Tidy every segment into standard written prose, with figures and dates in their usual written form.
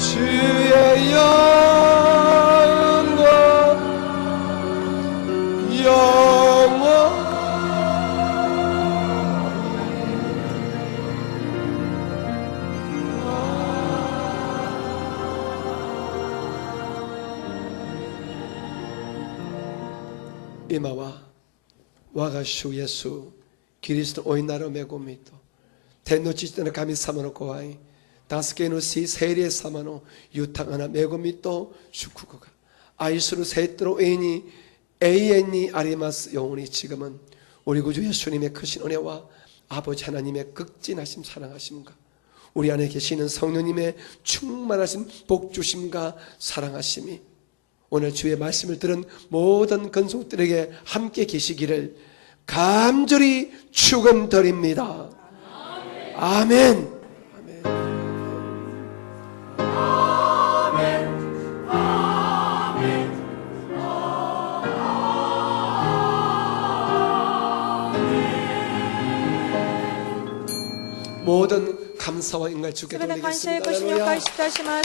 주의 영광 영원 이마와 와가슈 예수キリストお稲の恵みと天の父の神様のご愛助け主聖霊様の豊かな恵みと祝福が愛する生徒の永遠にありますように지금은 우리 구주 예수님의 크신 은혜와 아버지 하나님의 극진하심 사랑하심과 우리 안에 계시는 성령님의 충만하신 복주심과 사랑하심이 오늘 주의 말씀을 들은 모든 건속들에게 함께 계시기를 간절히 축원드립니다. 아멘. 모든 감사와 영광을 주께 돌리겠습니다. 할렐루야.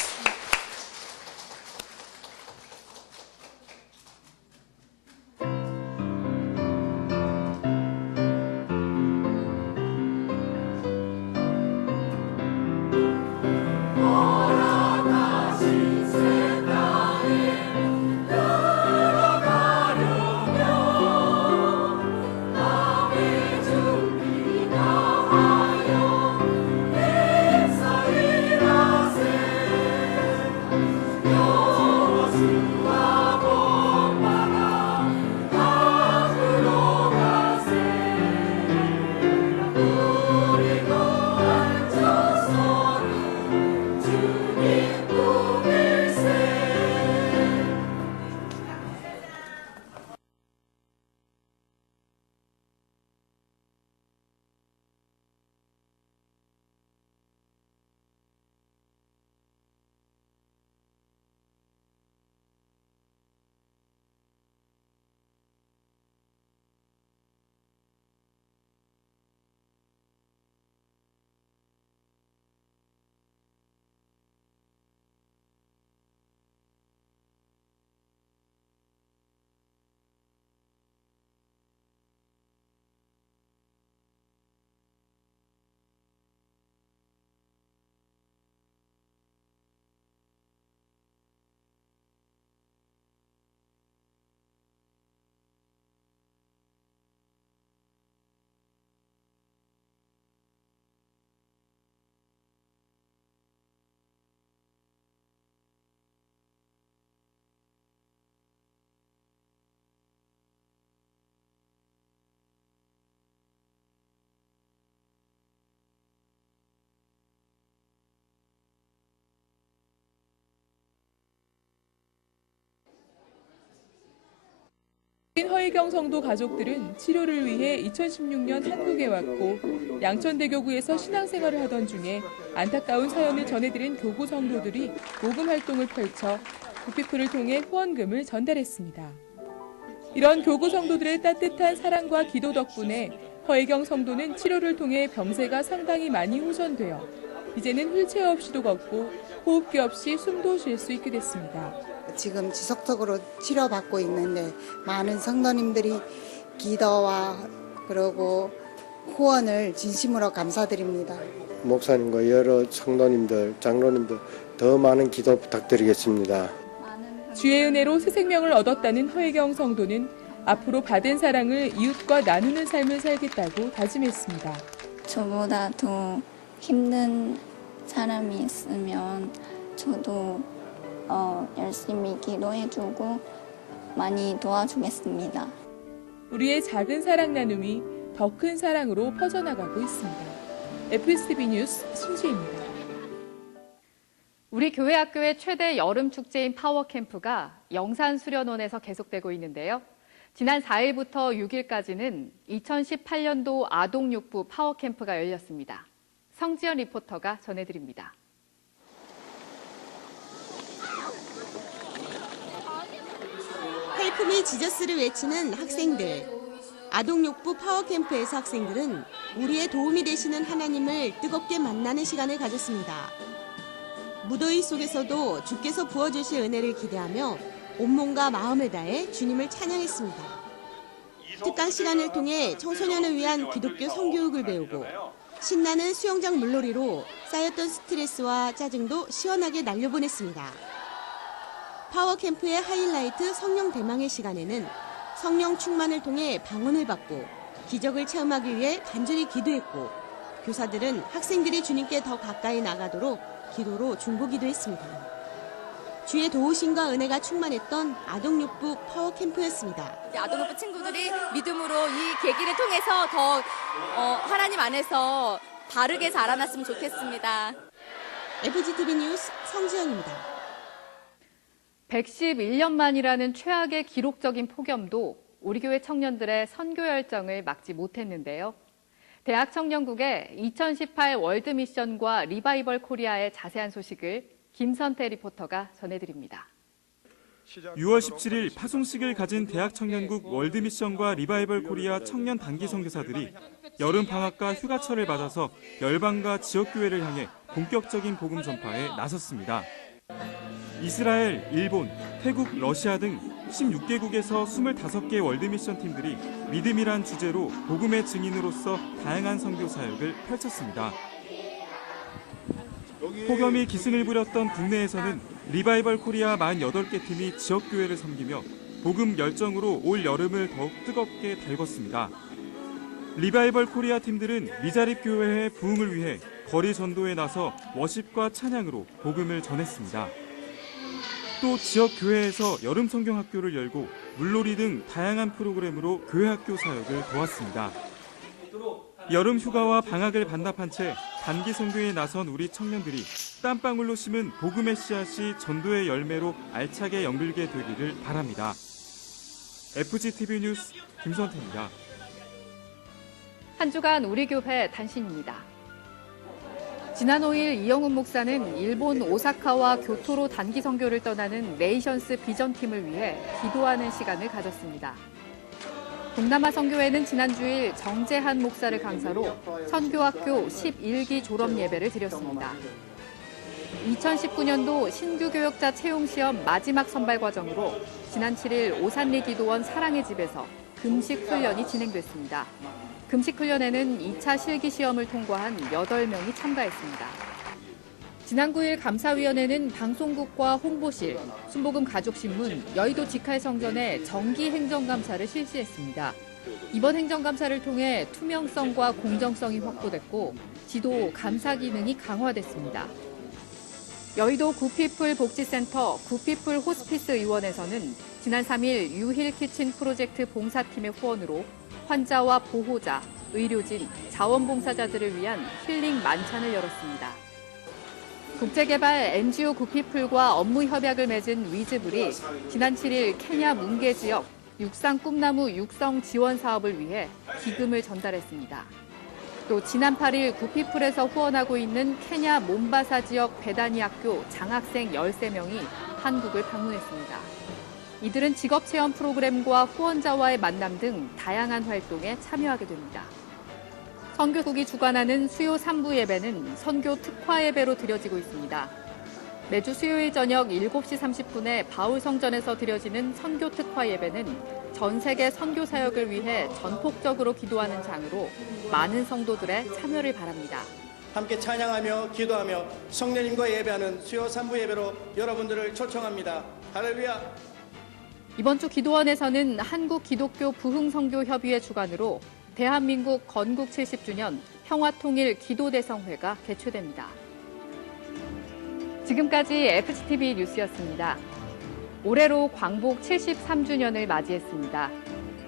허혜경 성도 가족들은 치료를 위해 2016년 한국에 왔고 양천대교구에서 신앙생활을 하던 중에 안타까운 사연을 전해드린 교구 성도들이 모금 활동을 펼쳐 구피프를 통해 후원금을 전달했습니다. 이런 교구 성도들의 따뜻한 사랑과 기도 덕분에 허혜경 성도는 치료를 통해 병세가 상당히 많이 호전되어 이제는 휠체어 없이도 걷고 호흡기 없이 숨도 쉴 수 있게 됐습니다. 지금 지속적으로 치료받고 있는데 많은 성도님들이 기도와 그리고 후원을 진심으로 감사드립니다. 목사님과 여러 성도님들, 장로님들 더 많은 기도 부탁드리겠습니다. 주의 은혜로 새 생명을 얻었다는 허혜경 성도는 앞으로 받은 사랑을 이웃과 나누는 삶을 살겠다고 다짐했습니다. 저보다 더 힘든 사람이 있으면 저도 열심히 기도해주고 많이 도와주겠습니다. 우리의 작은 사랑 나눔이 더 큰 사랑으로 퍼져나가고 있습니다. FSTV 뉴스 신지혜입니다. 우리 교회 학교의 최대 여름 축제인 파워캠프가 영산수련원에서 계속되고 있는데요. 지난 4일부터 6일까지는 2018년도 아동육부 파워캠프가 열렸습니다. 성지연 리포터가 전해드립니다. 헬프 미 지저스를 외치는 학생들. 아동육부 파워캠프에서 학생들은 우리의 도움이 되시는 하나님을 뜨겁게 만나는 시간을 가졌습니다. 무더위 속에서도 주께서 부어주실 은혜를 기대하며 온몸과 마음을 다해 주님을 찬양했습니다. 특강 시간을 통해 청소년을 위한 기독교 성교육을 배우고 신나는 수영장 물놀이로 쌓였던 스트레스와 짜증도 시원하게 날려보냈습니다. 파워캠프의 하이라이트 성령 대망의 시간에는 성령 충만을 통해 방언을 받고 기적을 체험하기 위해 간절히 기도했고 교사들은 학생들이 주님께 더 가까이 나가도록 기도로 중보기도 했습니다. 주의 도우심과 은혜가 충만했던 아동육부 파워캠프였습니다. 아동학부 친구들이 믿음으로 이 계기를 통해서 더 하나님 안에서 바르게 자라났으면 좋겠습니다. FGTV 뉴스 성지연입니다. 111년 만이라는 최악의 기록적인 폭염도 우리 교회 청년들의 선교 열정을 막지 못했는데요. 대학 청년국의 2018 월드미션과 리바이벌 코리아의 자세한 소식을 김선태 리포터가 전해드립니다. 6월 17일 파송식을 가진 대학 청년국 월드미션과 리바이벌 코리아 청년 단기 선교사들이 여름 방학과 휴가철을 맞아서 열방과 지역교회를 향해 본격적인 복음 전파에 나섰습니다. 이스라엘, 일본, 태국, 러시아 등 16개국에서 25개 월드미션 팀들이 믿음이란 주제로 복음의 증인으로서 다양한 선교 사역을 펼쳤습니다. 폭염이 기승을 부렸던 국내에서는 리바이벌 코리아 48개 팀이 지역교회를 섬기며 복음 열정으로 올 여름을 더욱 뜨겁게 달궜습니다. 리바이벌 코리아 팀들은 미자립 교회의 부흥을 위해 거리 전도에 나서 워십과 찬양으로 복음을 전했습니다. 또 지역 교회에서 여름 성경 학교를 열고 물놀이 등 다양한 프로그램으로 교회 학교 사역을 도왔습니다. 여름 휴가와 방학을 반납한 채 단기 선교에 나선 우리 청년들이 땀방울로 심은 복음의 씨앗이 전도의 열매로 알차게 연결게 되기를 바랍니다. FGTV 뉴스 김선태입니다. 한 주간 우리 교회 단신입니다. 지난 5일 이영훈 목사는 일본 오사카와 교토로 단기 선교를 떠나는 네이션스 비전팀을 위해 기도하는 시간을 가졌습니다. 동남아 선교회는 지난 주일 정재한 목사를 강사로 선교학교 11기 졸업 예배를 드렸습니다. 2019년도 신규 교역자 채용 시험 마지막 선발 과정으로 지난 7일 오산리 기도원 사랑의 집에서 금식 훈련이 진행됐습니다. 금식 훈련에는 2차 실기 시험을 통과한 8명이 참가했습니다. 지난 9일 감사위원회는 방송국과 홍보실, 순복음 가족신문, 여의도 직할성전에 정기 행정감사를 실시했습니다. 이번 행정감사를 통해 투명성과 공정성이 확보됐고 지도 감사 기능이 강화됐습니다. 여의도 구피플 복지센터 구피플 호스피스 의원에서는 지난 3일 유힐 키친 프로젝트 봉사팀의 후원으로 환자와 보호자, 의료진, 자원봉사자들을 위한 힐링 만찬을 열었습니다. 국제개발 NGO 구피플과 업무 협약을 맺은 위즈블이 지난 7일 케냐 뭉게 지역 육상 꿈나무 육성 지원 사업을 위해 기금을 전달했습니다. 또 지난 8일 구피플에서 후원하고 있는 케냐 몬바사 지역 베다니 학교 장학생 13명이 한국을 방문했습니다. 이들은 직업체험 프로그램과 후원자와의 만남 등 다양한 활동에 참여하게 됩니다. 선교국이 주관하는 수요 3부 예배는 선교 특화 예배로 드려지고 있습니다. 매주 수요일 저녁 7시 30분에 바울성전에서 드려지는 선교 특화 예배는 전 세계 선교 사역을 위해 전폭적으로 기도하는 장으로 많은 성도들의 참여를 바랍니다. 함께 찬양하며 기도하며 성령님과 예배하는 수요 3부 예배로 여러분들을 초청합니다. 할렐루야! 이번 주 기도원에서는 한국기독교 부흥선교협의회 주관으로 대한민국 건국 70주년 평화통일 기도대성회가 개최됩니다. 지금까지 FGTV 뉴스였습니다. 올해로 광복 73주년을 맞이했습니다.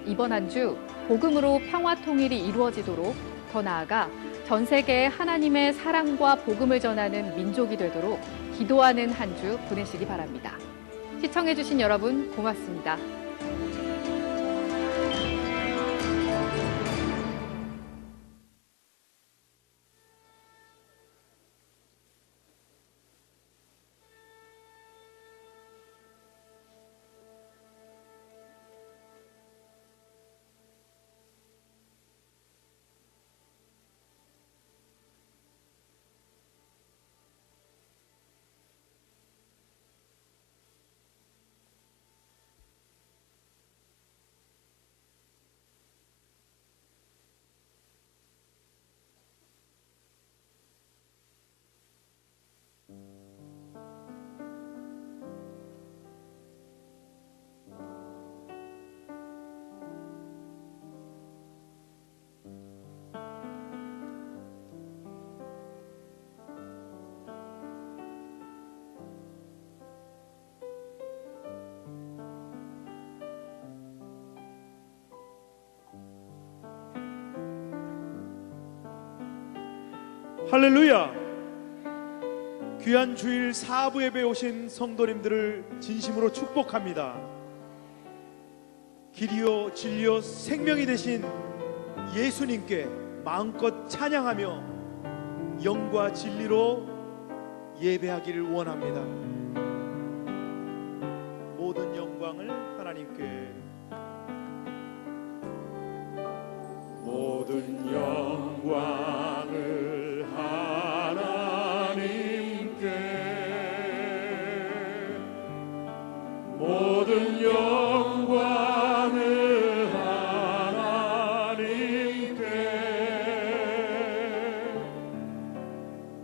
이번 한 주 복음으로 평화통일이 이루어지도록 더 나아가 전 세계에 하나님의 사랑과 복음을 전하는 민족이 되도록 기도하는 한 주 보내시기 바랍니다. 시청해주신 여러분 고맙습니다. 할렐루야. 귀한 주일 사부 예배에 오신 성도님들을 진심으로 축복합니다. 길이요 진리요 생명이 되신 예수님께 마음껏 찬양하며 영과 진리로 예배하기를 원합니다. 모든 영광을 하나님께, 모든 영광을 하나님께, 모든 영광을 하나님께,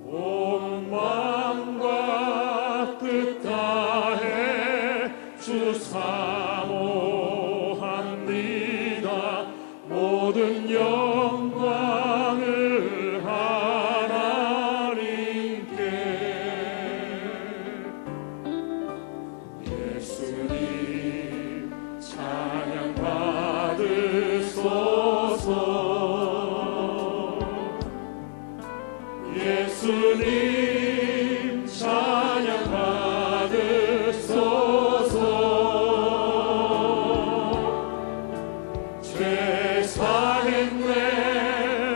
온 마음과 뜻 다해 주 사모합니다. 모든 영광을 하나님께. 예수님 찬양 받으소서. 예수님 찬양 받으소서. 죄 사했네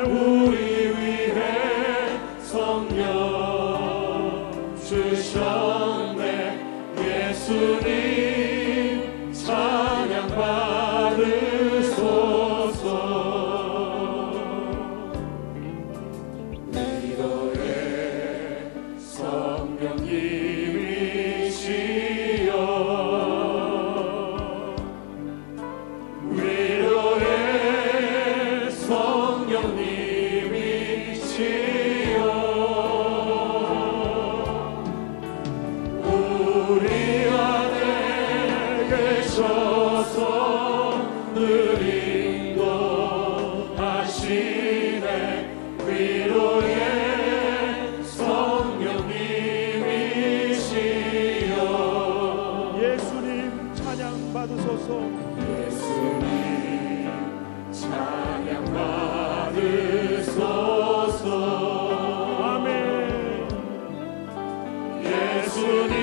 우리 위해 성령 주셨네. 예수님 찬양 받으소서. 위로의 성령님이시여, 위로의 성령님이시여, 우리 안에 계셔서 늘 인도하시네. 위로의 성령님이시여. 예수님 찬양 받으소서. 예수님 찬양 받으소서. 아멘. 예수님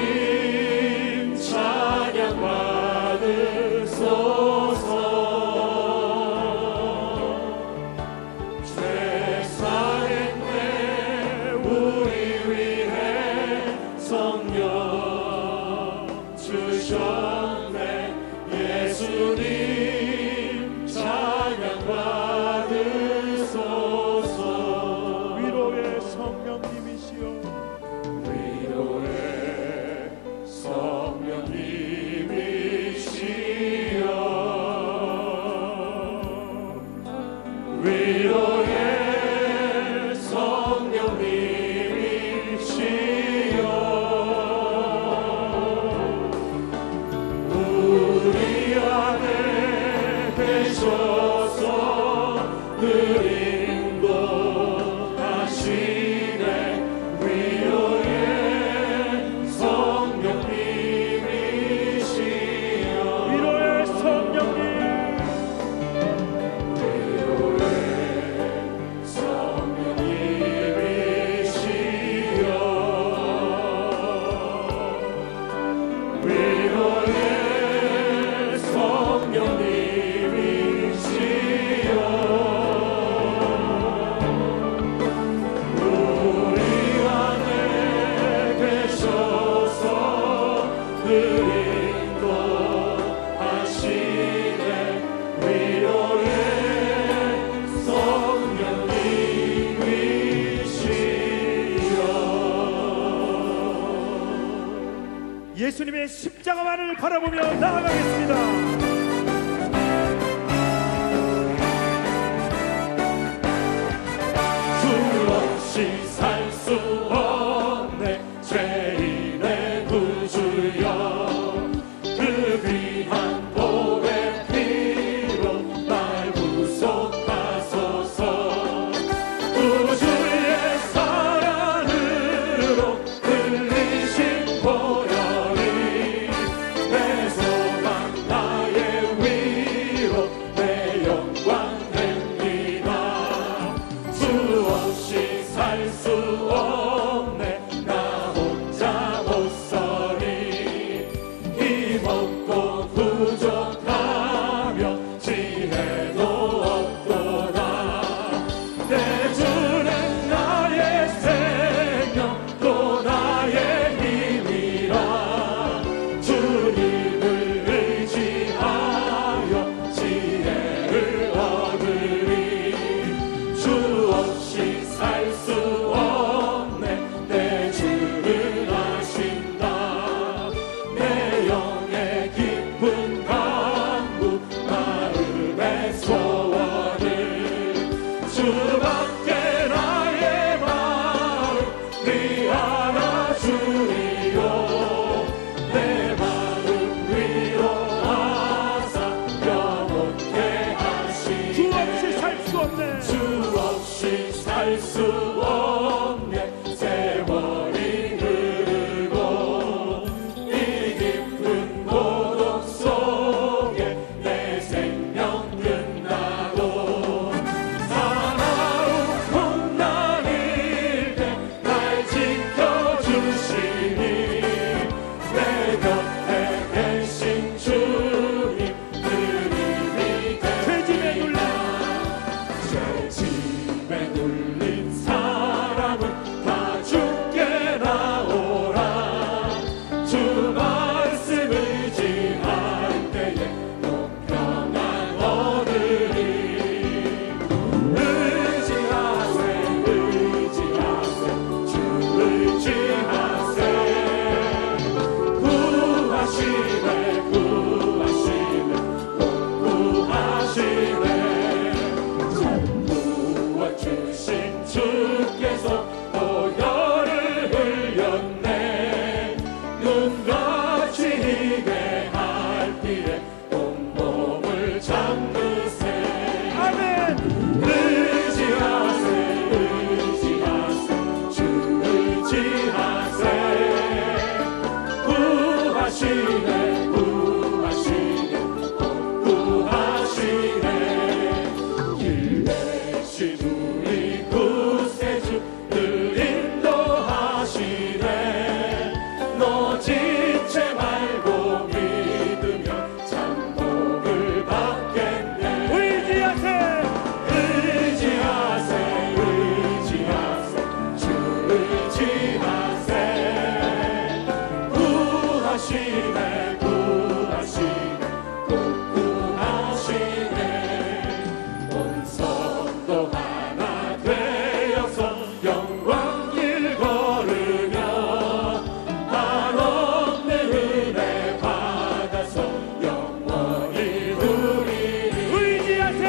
찬양 받으소서. 죄 사했네 우리 위해 성령 주셨네. 예수님 찬양 받으소서. 위로의 성령님이시여, 위로의 성령님이시여, 위로의 성령님이시여, 우리 안에 계셔서 늘 인도하시네. 위로의 성령님이시여. 위로의 성령님, 위로의 성령님이시여, 위로의 성령님이시여, 우리 안에 계셔서 늘 인도하시네. 위로의 성령님이시여. 예수님의 십자가만을 바라보며 나아가겠습니다. 주 없이 살 수 없네 죄인의 구주여. 그 귀한 보배 피로 날 구속하소서. 구주의 사랑으로 흘리신 보혈이 내 소망 나의 구름같이 희게 할 길에 온몸을 잠그세. 아멘. 의지하세 의지하세 주 의지하세. 구하시네 구하시네 구하시네. 길 대신 우리 구세주 늘 인도하시네. 너 지체 말고 믿으면 참복을 받겠네. 의지하세 의지하세 의지하세 주 의지하세. 구하시네 구하시네 꼭 구하시네. 온 성도 하나 되어서 영광 길 걸으며 한없는 은혜 받아서 영원히 누리리. 의지하세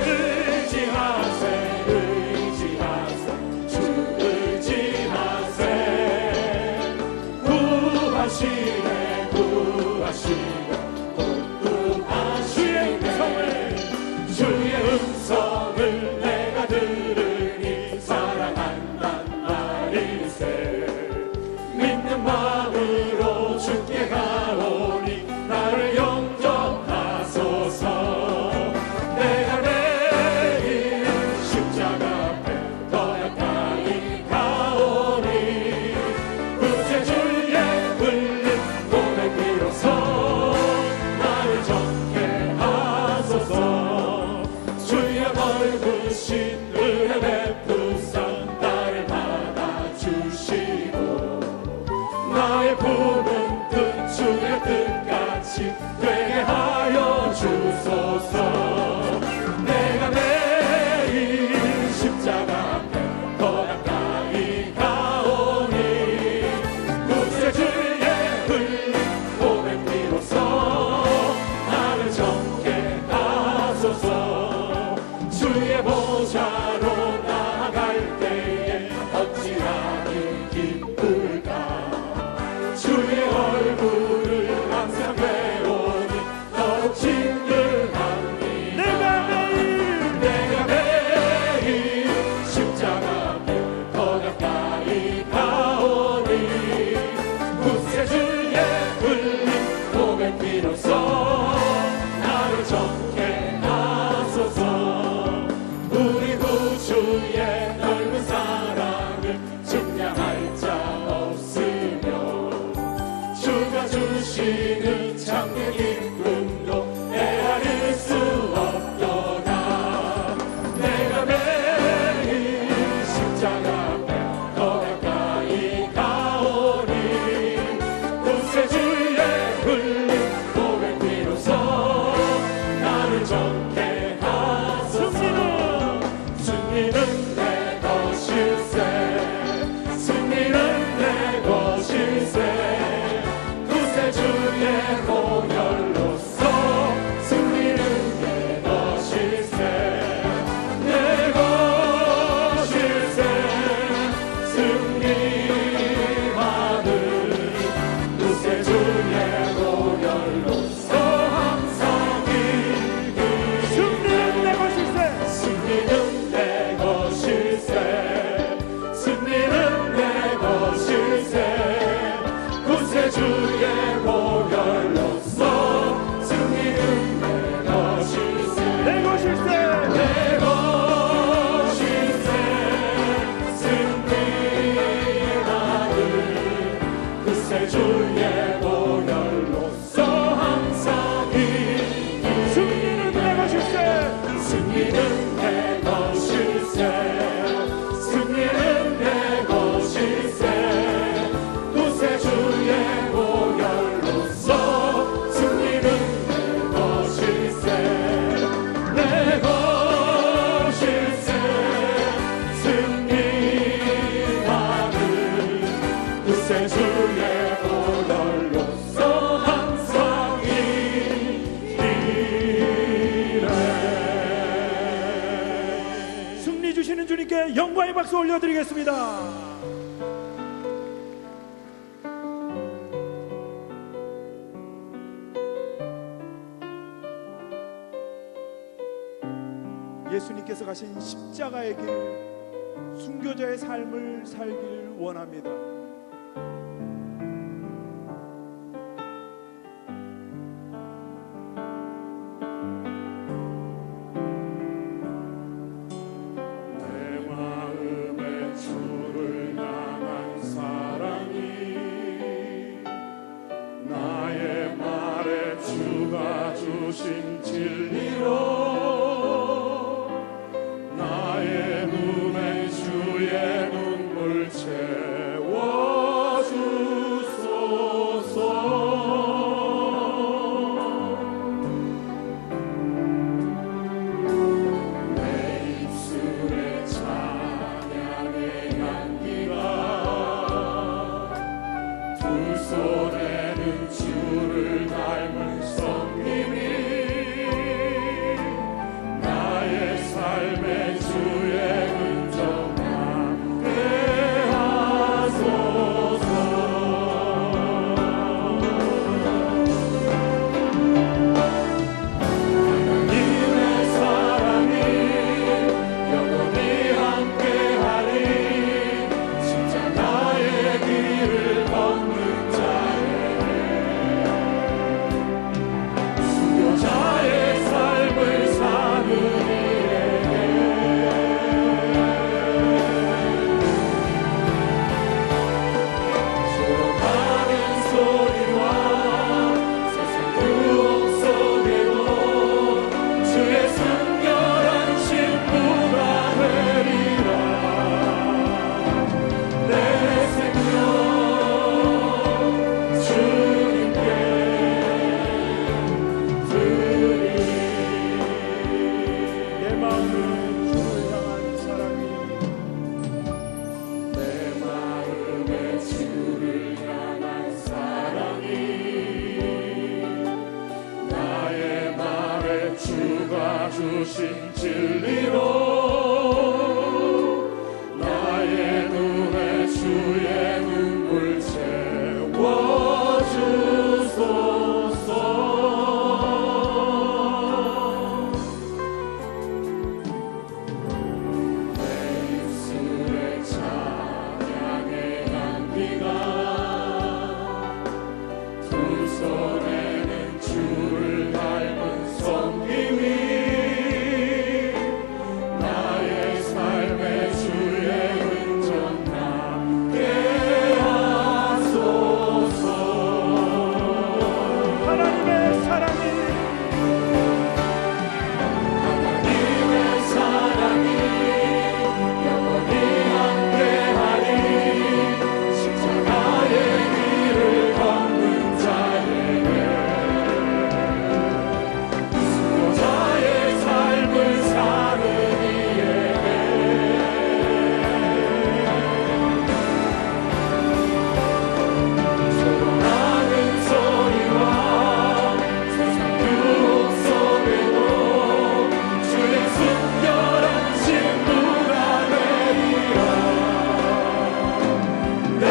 의지하세 의지하세 주 의지하세. 구하시네 구하시네 꼭 구하시네. 주의 음성을 내가 들으니 사랑한단 말일세. 믿는 마음으로 주께 가오니 나를 영접하소서. 내가 내일 십자가 앞에 더 가까이 가오니 구세주의 흘린 몸의 피로써 나를 정케 하소서. 주의 넓으신 은혜 베푸사 나를 받아주시고 나의 품은 뜻 주의 뜻같이 되게 하여 주소서. 내가 내일 십자가 앞에 더 가까이 가오니 구세주의 흘린 몸의 피로써 나를 정케 하소서. 주의 보좌로 나아갈 때에 어찌하니 기쁠까. 주의 얼굴을 항상 배우니 더욱 친근하니. 내가 내일 십자가 앞에 더 가까이 가오니 구세주의 흘린 몸의 피로써 나를 정케 하소서. 우리 구주의 넓은 사랑을 증량할 자 없으며 주가 주시는 참된 기쁨도 헤아릴 수 없도다. 내가 매일 십자가 앞에 더 가까이 가오니 구세주의 흘린 몸의 피로써 나를 정케 하소서. 승리는 내 것일세 승리는 내 것일세. 구세주의 보혈로서 승리는 내 것일세. 내 것일세 승리하는 구세주의 보혈로서 항상 이기리. 승리는 내 것일세 승리는 내 것일세 승리는 내 것일세. 구세주의 보혈로서 승리는 내 것일세. 내 것일세 내 것일세 승리하는 구세주의 보혈로서 항상 이기리. 승리는 내 것일세 승리는 내 것일세 승리는 내 것일세. 구세주의 보혈로서 승리는 내 것일세. 내 것일세 승리하는 구세주의 보혈로서 항상 이기리. 승리 주시는 주님께 영광의 박수 올려드리겠습니다. 예수님께서 가신 십자가의 길, 순교자의 삶을 살길 원합니다. 내 마음에 주를 향한 사랑이 나의 말에 주가 주신 진리로 나의 눈에 주의 눈물 채워주소서. 내 입술에 찬양의 향기가 두 손에는 주를 닮은 성님이 나의 삶의 주의 흔적 남게 하소서. 하나님의 사랑이 영원히 함께하리. 십자가의 길을 걷는 자에게 순교자의 삶을 사는 이에게 수록하는 소리와 세상 유혹 속에도 주의 순결한 신부가 되리라. 내 생명 주님께 드리리. 내 마음은 주를 향한 사랑이 내 마음에 주를 향한 사랑이 나의 말에 주가 주신 진리로 나의 눈에 주의 눈물 채워주소서. 내 입술에 찬양의 향기가 두 손에는 주를 닮은 성님이 나의 삶의 주의 흔적 남게 하소서. 하나님의 사랑이 하나님의 사랑이 영원히 함께하리. 십자가의 길을 걷는 자에게 순교자의 삶을 사는 이에게 소원하는 소리와 세상 유혹 속에도 주의 순결한 신부가 되리라. 내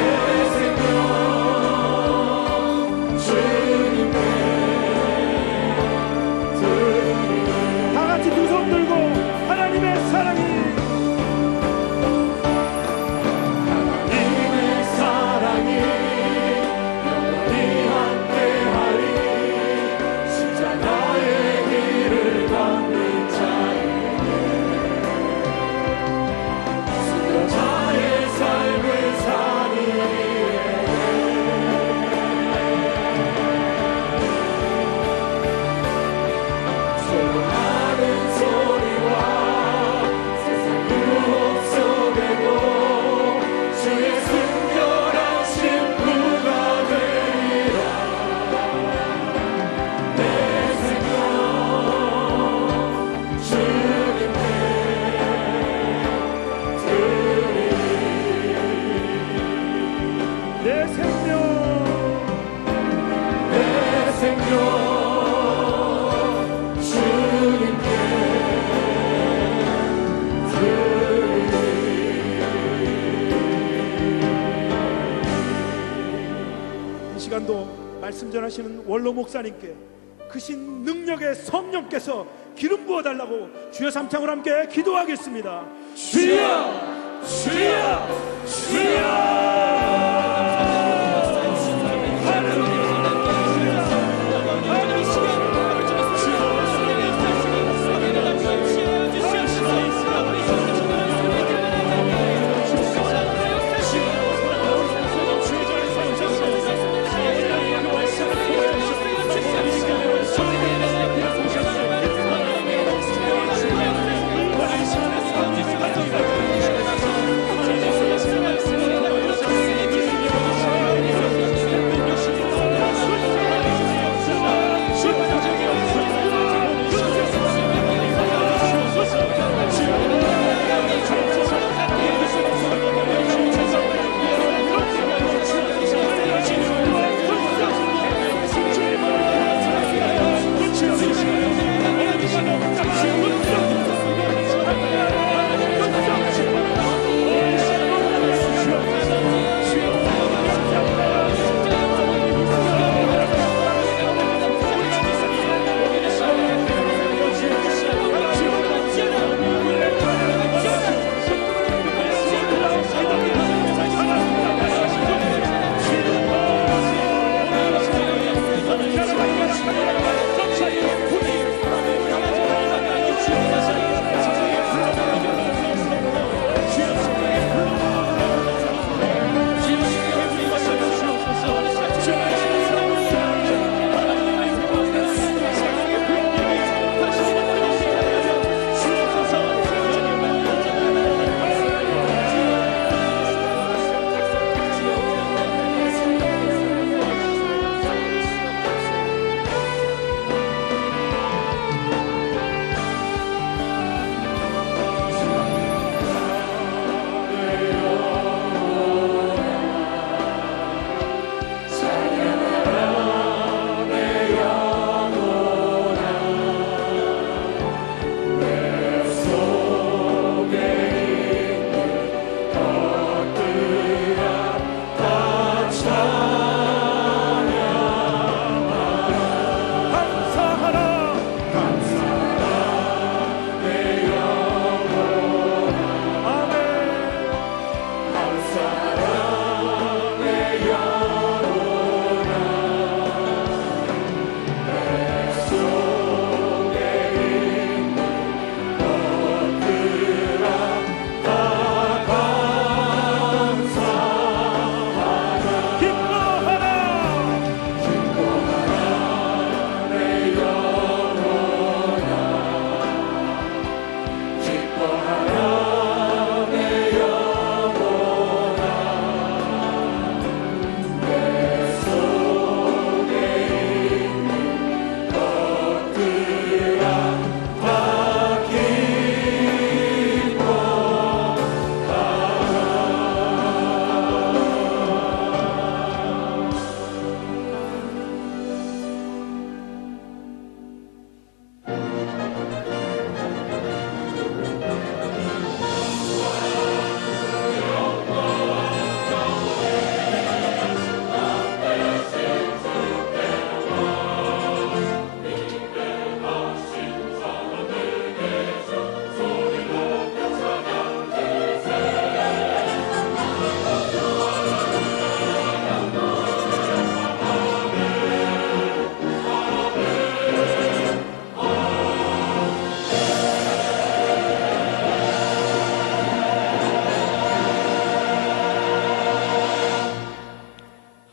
생명 주님께 드리리. 다 같이 두 손 들고 하나님의 사랑이 하나님의 사랑이 영원히 함께하리. 십자가의 길을 걷는 자에게 순교자의 삶을 사는 이에게 소원하는 소리와 세상 유혹 속에도 주의 순결한 신부가 되리라. 내 생명 주님께 드리리. 내 생명 내 생명 주님께 이 시간도 말씀 전하시는 원로 목사님께 크신 능력의 성령께서 기름 부어달라고 주여 삼창으로 함께 기도하겠습니다. 주여 주여 주여.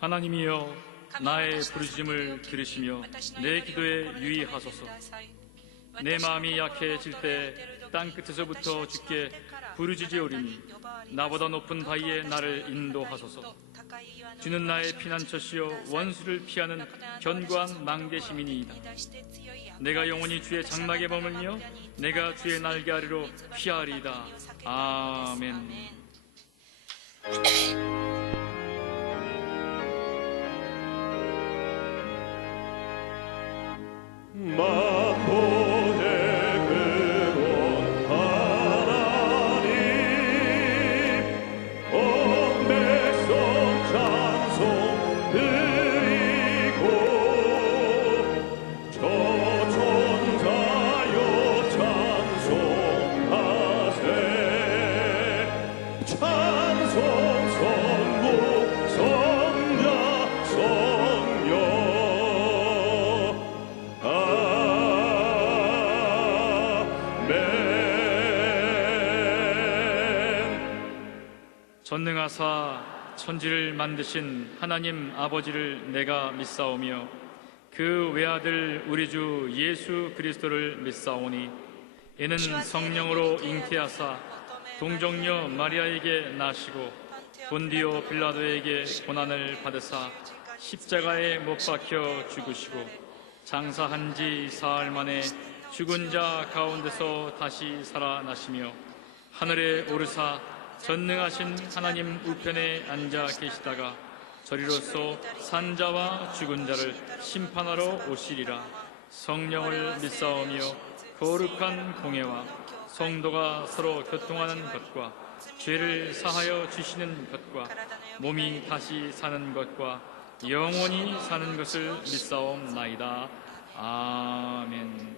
하나님이여 나의 부르짖음을 들으시며 내 기도에 유의하소서. 내 마음이 약해질 때 땅끝에서부터 주께 부르짖으오리니 나보다 높은 바위에 나를 인도하소서. 주는 나의 피난처시여 원수를 피하는 견고한 망대심이니이다. 내가 영원히 주의 장막에 머물며 내가 주의 날개 아래로 피하리이다. 아멘. 만군의 근원 하나님 온 백성 찬송 드리고 저 천자여 전능하사 천지를 만드신 하나님 아버지를 내가 믿사오며 그 외아들 우리 주 예수 그리스도를 믿사오니 이는 성령으로 잉태하사 동정녀 마리아에게 나시고 본디오 빌라도에게 고난을 받으사 십자가에 못 박혀 죽으시고 장사한 지 사흘 만에 죽은 자 가운데서 다시 살아나시며 하늘에 오르사 전능하신 하나님 우편에 앉아 계시다가 저리로서 산자와 죽은 자를 심판하러 오시리라. 성령을 믿사오며 거룩한 공예와 성도가 서로 교통하는 것과 죄를 사하여 주시는 것과 몸이 다시 사는 것과 영원히 사는 것을 믿사옵나이다. 아멘.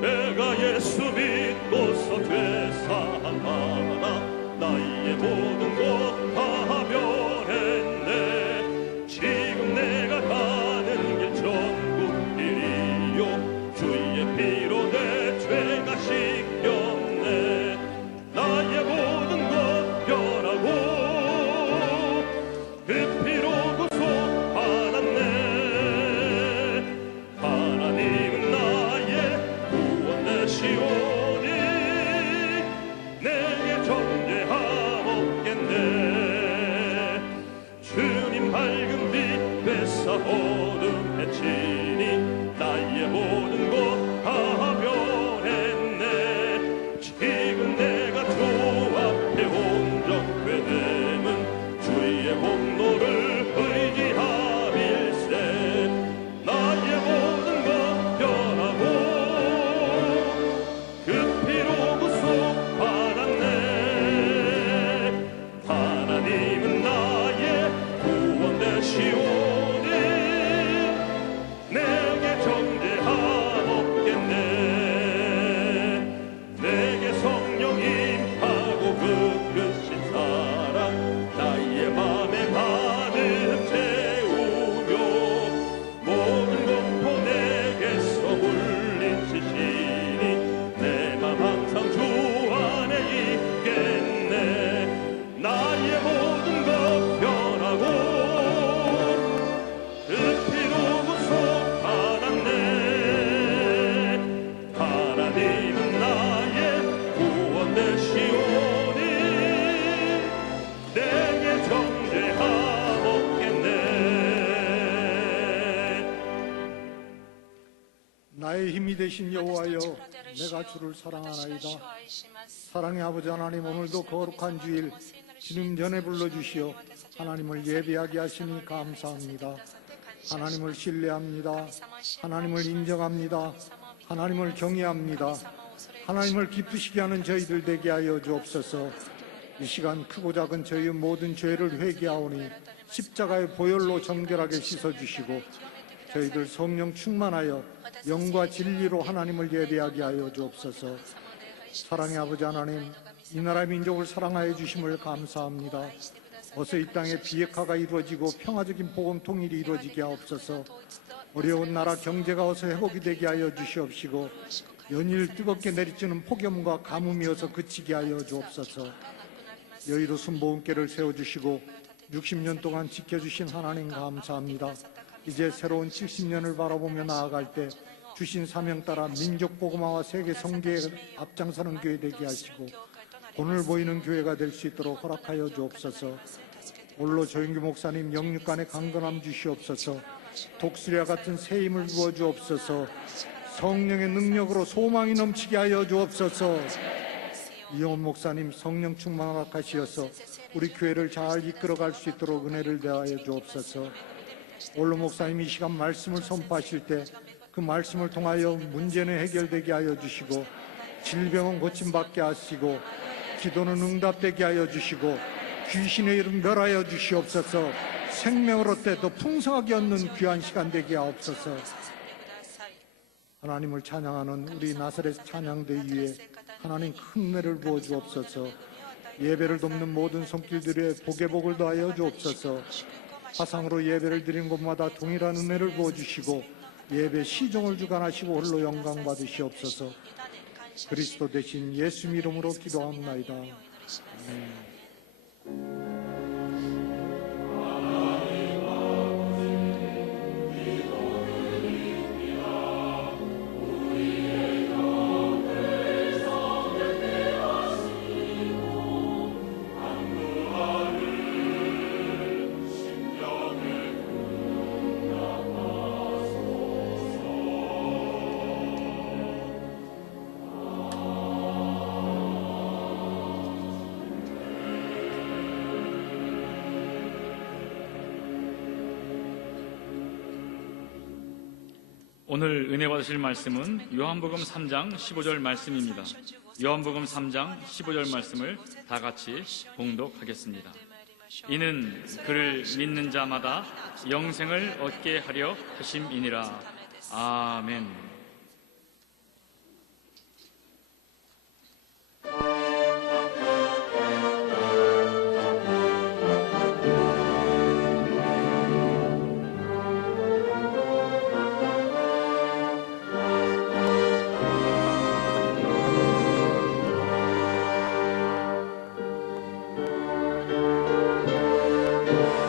내가 예수 믿고서 되살아나 나의 모든 것 다 변했네. 지금 내가 가는 길 전부 길이요 주의 피로 내 죄가 씻겼네. 나의 모든 것 변하고 그 피로 구속 받았네. 하나님은 나의 구원 되시오니 내게 정죄함없겠네. 주님 밝은 빛 뺏어 어둠 해치니 나의 모든 것 다 변했네. 지금 내가 주 앞에 온전케 됨은 주의 공로를 의지함일세. 나의 모든 것 변하고 그 피로 구속 받았네. 하나님은 나의 구원 되시오니 내게 정죄함없겠네. 내게 성령 임하고 그 크신 사랑 나의 맘에 가득 채우며 모든 공포 내게서 물리치시니 내 맘 항상 주 안에 있겠네. 나의 모든 것 변하고 그 피로 구속 받았네. 하나님은 나의 구원 되시오니 내게 정죄함없겠네. 나의 힘이 되신 여호와여, 내가 주를 사랑하나이다. 사랑의 아버지 하나님, 오늘도 거룩한 주일 주님 전에 불러주시어 하나님을 예배하게 하시니 감사합니다. 하나님을 신뢰합니다. 하나님을 인정합니다. 하나님을 경외합니다. 하나님을 기쁘시게 하는 저희들 되게 하여 주옵소서. 이 시간 크고 작은 저희의 모든 죄를 회개하오니 십자가의 보혈로 정결하게 씻어주시고 저희들 성령 충만하여 영과 진리로 하나님을 예배하게 하여 주옵소서. 사랑의 아버지 하나님, 이 나라 민족을 사랑하여 주심을 감사합니다. 어서 이 땅에 비핵화가 이루어지고 평화적인 복음 통일이 이루어지게 하옵소서. 어려운 나라 경제가 어서 회복이 되게 하여 주시옵시고 연일 뜨겁게 내리치는 폭염과 가뭄이 어서 그치게 하여 주옵소서. 여의도 순복음교를 세워주시고 60년 동안 지켜주신 하나님 감사합니다. 이제 새로운 70년을 바라보며 나아갈 때 주신 사명 따라 민족 복음화와 세계 선교에 앞장서는 교회 되게 하시고 본을 보이는 교회가 될 수 있도록 허락하여 주옵소서. 올로 조영규 목사님 영육간의 강건함 주시옵소서. 독수리와 같은 새 힘을 부어 주옵소서. 성령의 능력으로 소망이 넘치게 하여 주옵소서. 이용훈 목사님 성령 충만 허락하시어서 우리 교회를 잘 이끌어갈 수 있도록 은혜를 대하여 주옵소서. 원로 목사님이 이 시간 말씀을 선포하실 때 그 말씀을 통하여 문제는 해결되게 하여 주시고 질병은 고침받게 하시고 기도는 응답되게 하여 주시고 귀신의 이름 멸하여 주시옵소서. 생명을 얻되 더 풍성하게 얻는 귀한 시간 되게 하옵소서. 하나님을 찬양하는 우리 나사렛 찬양대 위에 하나님 큰 은혜를 부어 주옵소서. 예배를 돕는 모든 손길들의 복의 복을 더하여 주옵소서. 화상으로 예배를 드리는 곳마다 동일한 은혜를 부어 주시고 예배 시종을 주관하시고 홀로 영광 받으시옵소서. 그리스도 대신 예수 이름으로 기도합나이다. 아멘. 오늘 은혜 받으실 말씀은 요한복음 3장 15절 말씀입니다. 요한복음 3장 15절 말씀을 다 같이 봉독하겠습니다. 이는 그를 믿는 자마다 영생을 얻게 하려 하심이니라. 아멘. 내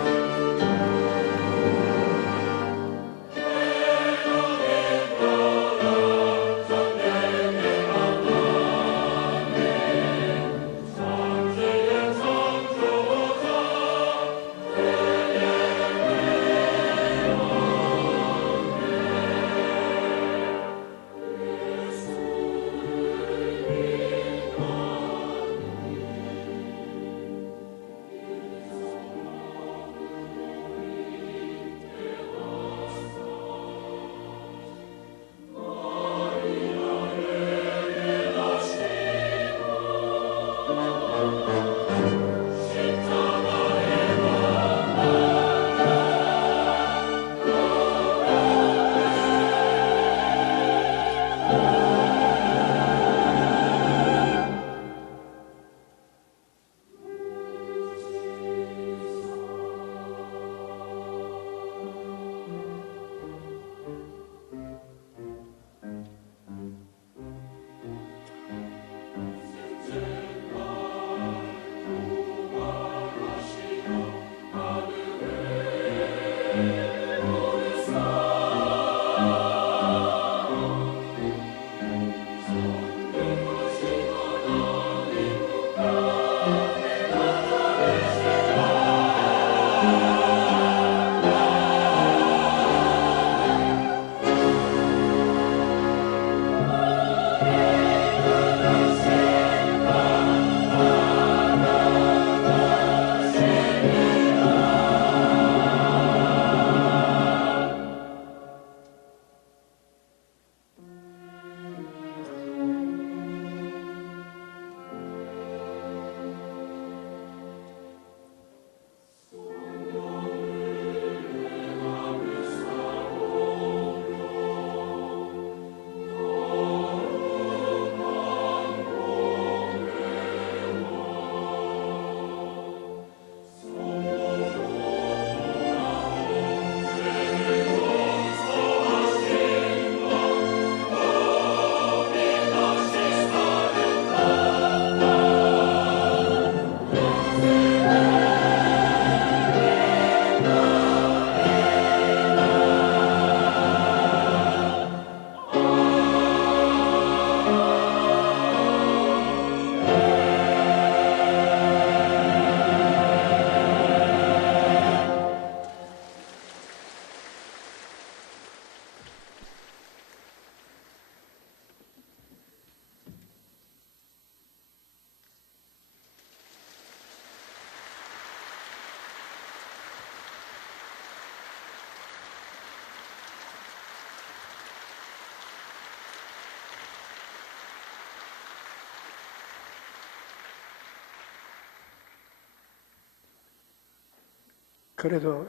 그래도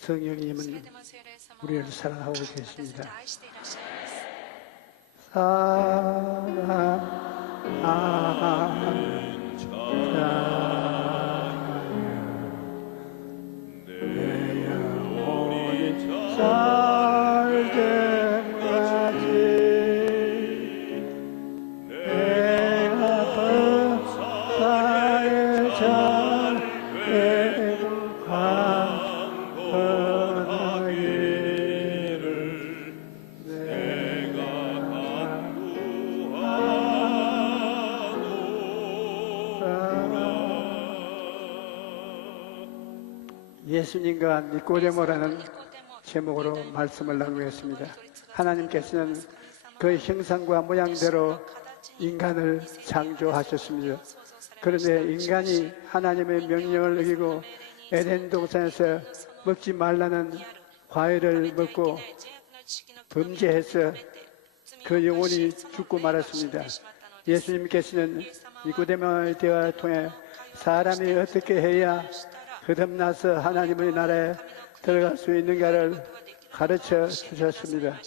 성령님은 우리를 사랑하고 계십니다. 내 영혼이 살 때까지 내가 법사의 자에 강건하기를 내가 예수님과 니꼬데모라는 제목으로 말씀을 나누겠습니다. 하나님께서는 그 형상과 모양대로 인간을 창조하셨습니다. 그런데 인간이 하나님의 명령을 어기고 에덴 동산에서 먹지 말라는 과일을 먹고 범죄해서 그 영혼이 죽고 말았습니다. 예수님께서는 니고데모의 대화를 통해 사람이 어떻게 해야 거듭나서 하나님의 나라에 들어갈 수 있는가를 가르쳐 주셨습니다.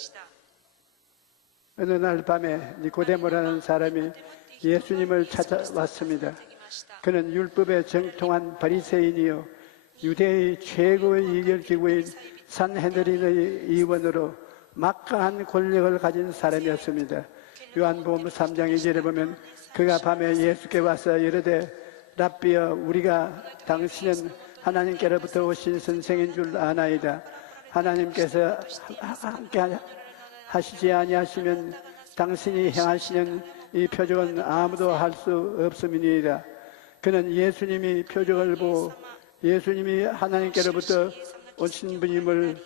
어느 날 밤에 니고데모라는 사람이 예수님을 찾아왔습니다. 그는 율법에 정통한 바리새인이요 유대의 최고의 이결기구인 산헤드린의 의원으로 막강한 권력을 가진 사람이었습니다. 요한복음 3장 2절에 보면 그가 밤에 예수께 와서 이르되 랍비여 우리가 당신은 하나님께로부터 오신 선생인 줄 아나이다. 하나님께서 함께 하시지 아니하시면 당신이 행하시는 이 표적은 아무도 할 수 없음이니이다. 그는 예수님이 표적을 보고 예수님이 하나님께로부터 오신 분임을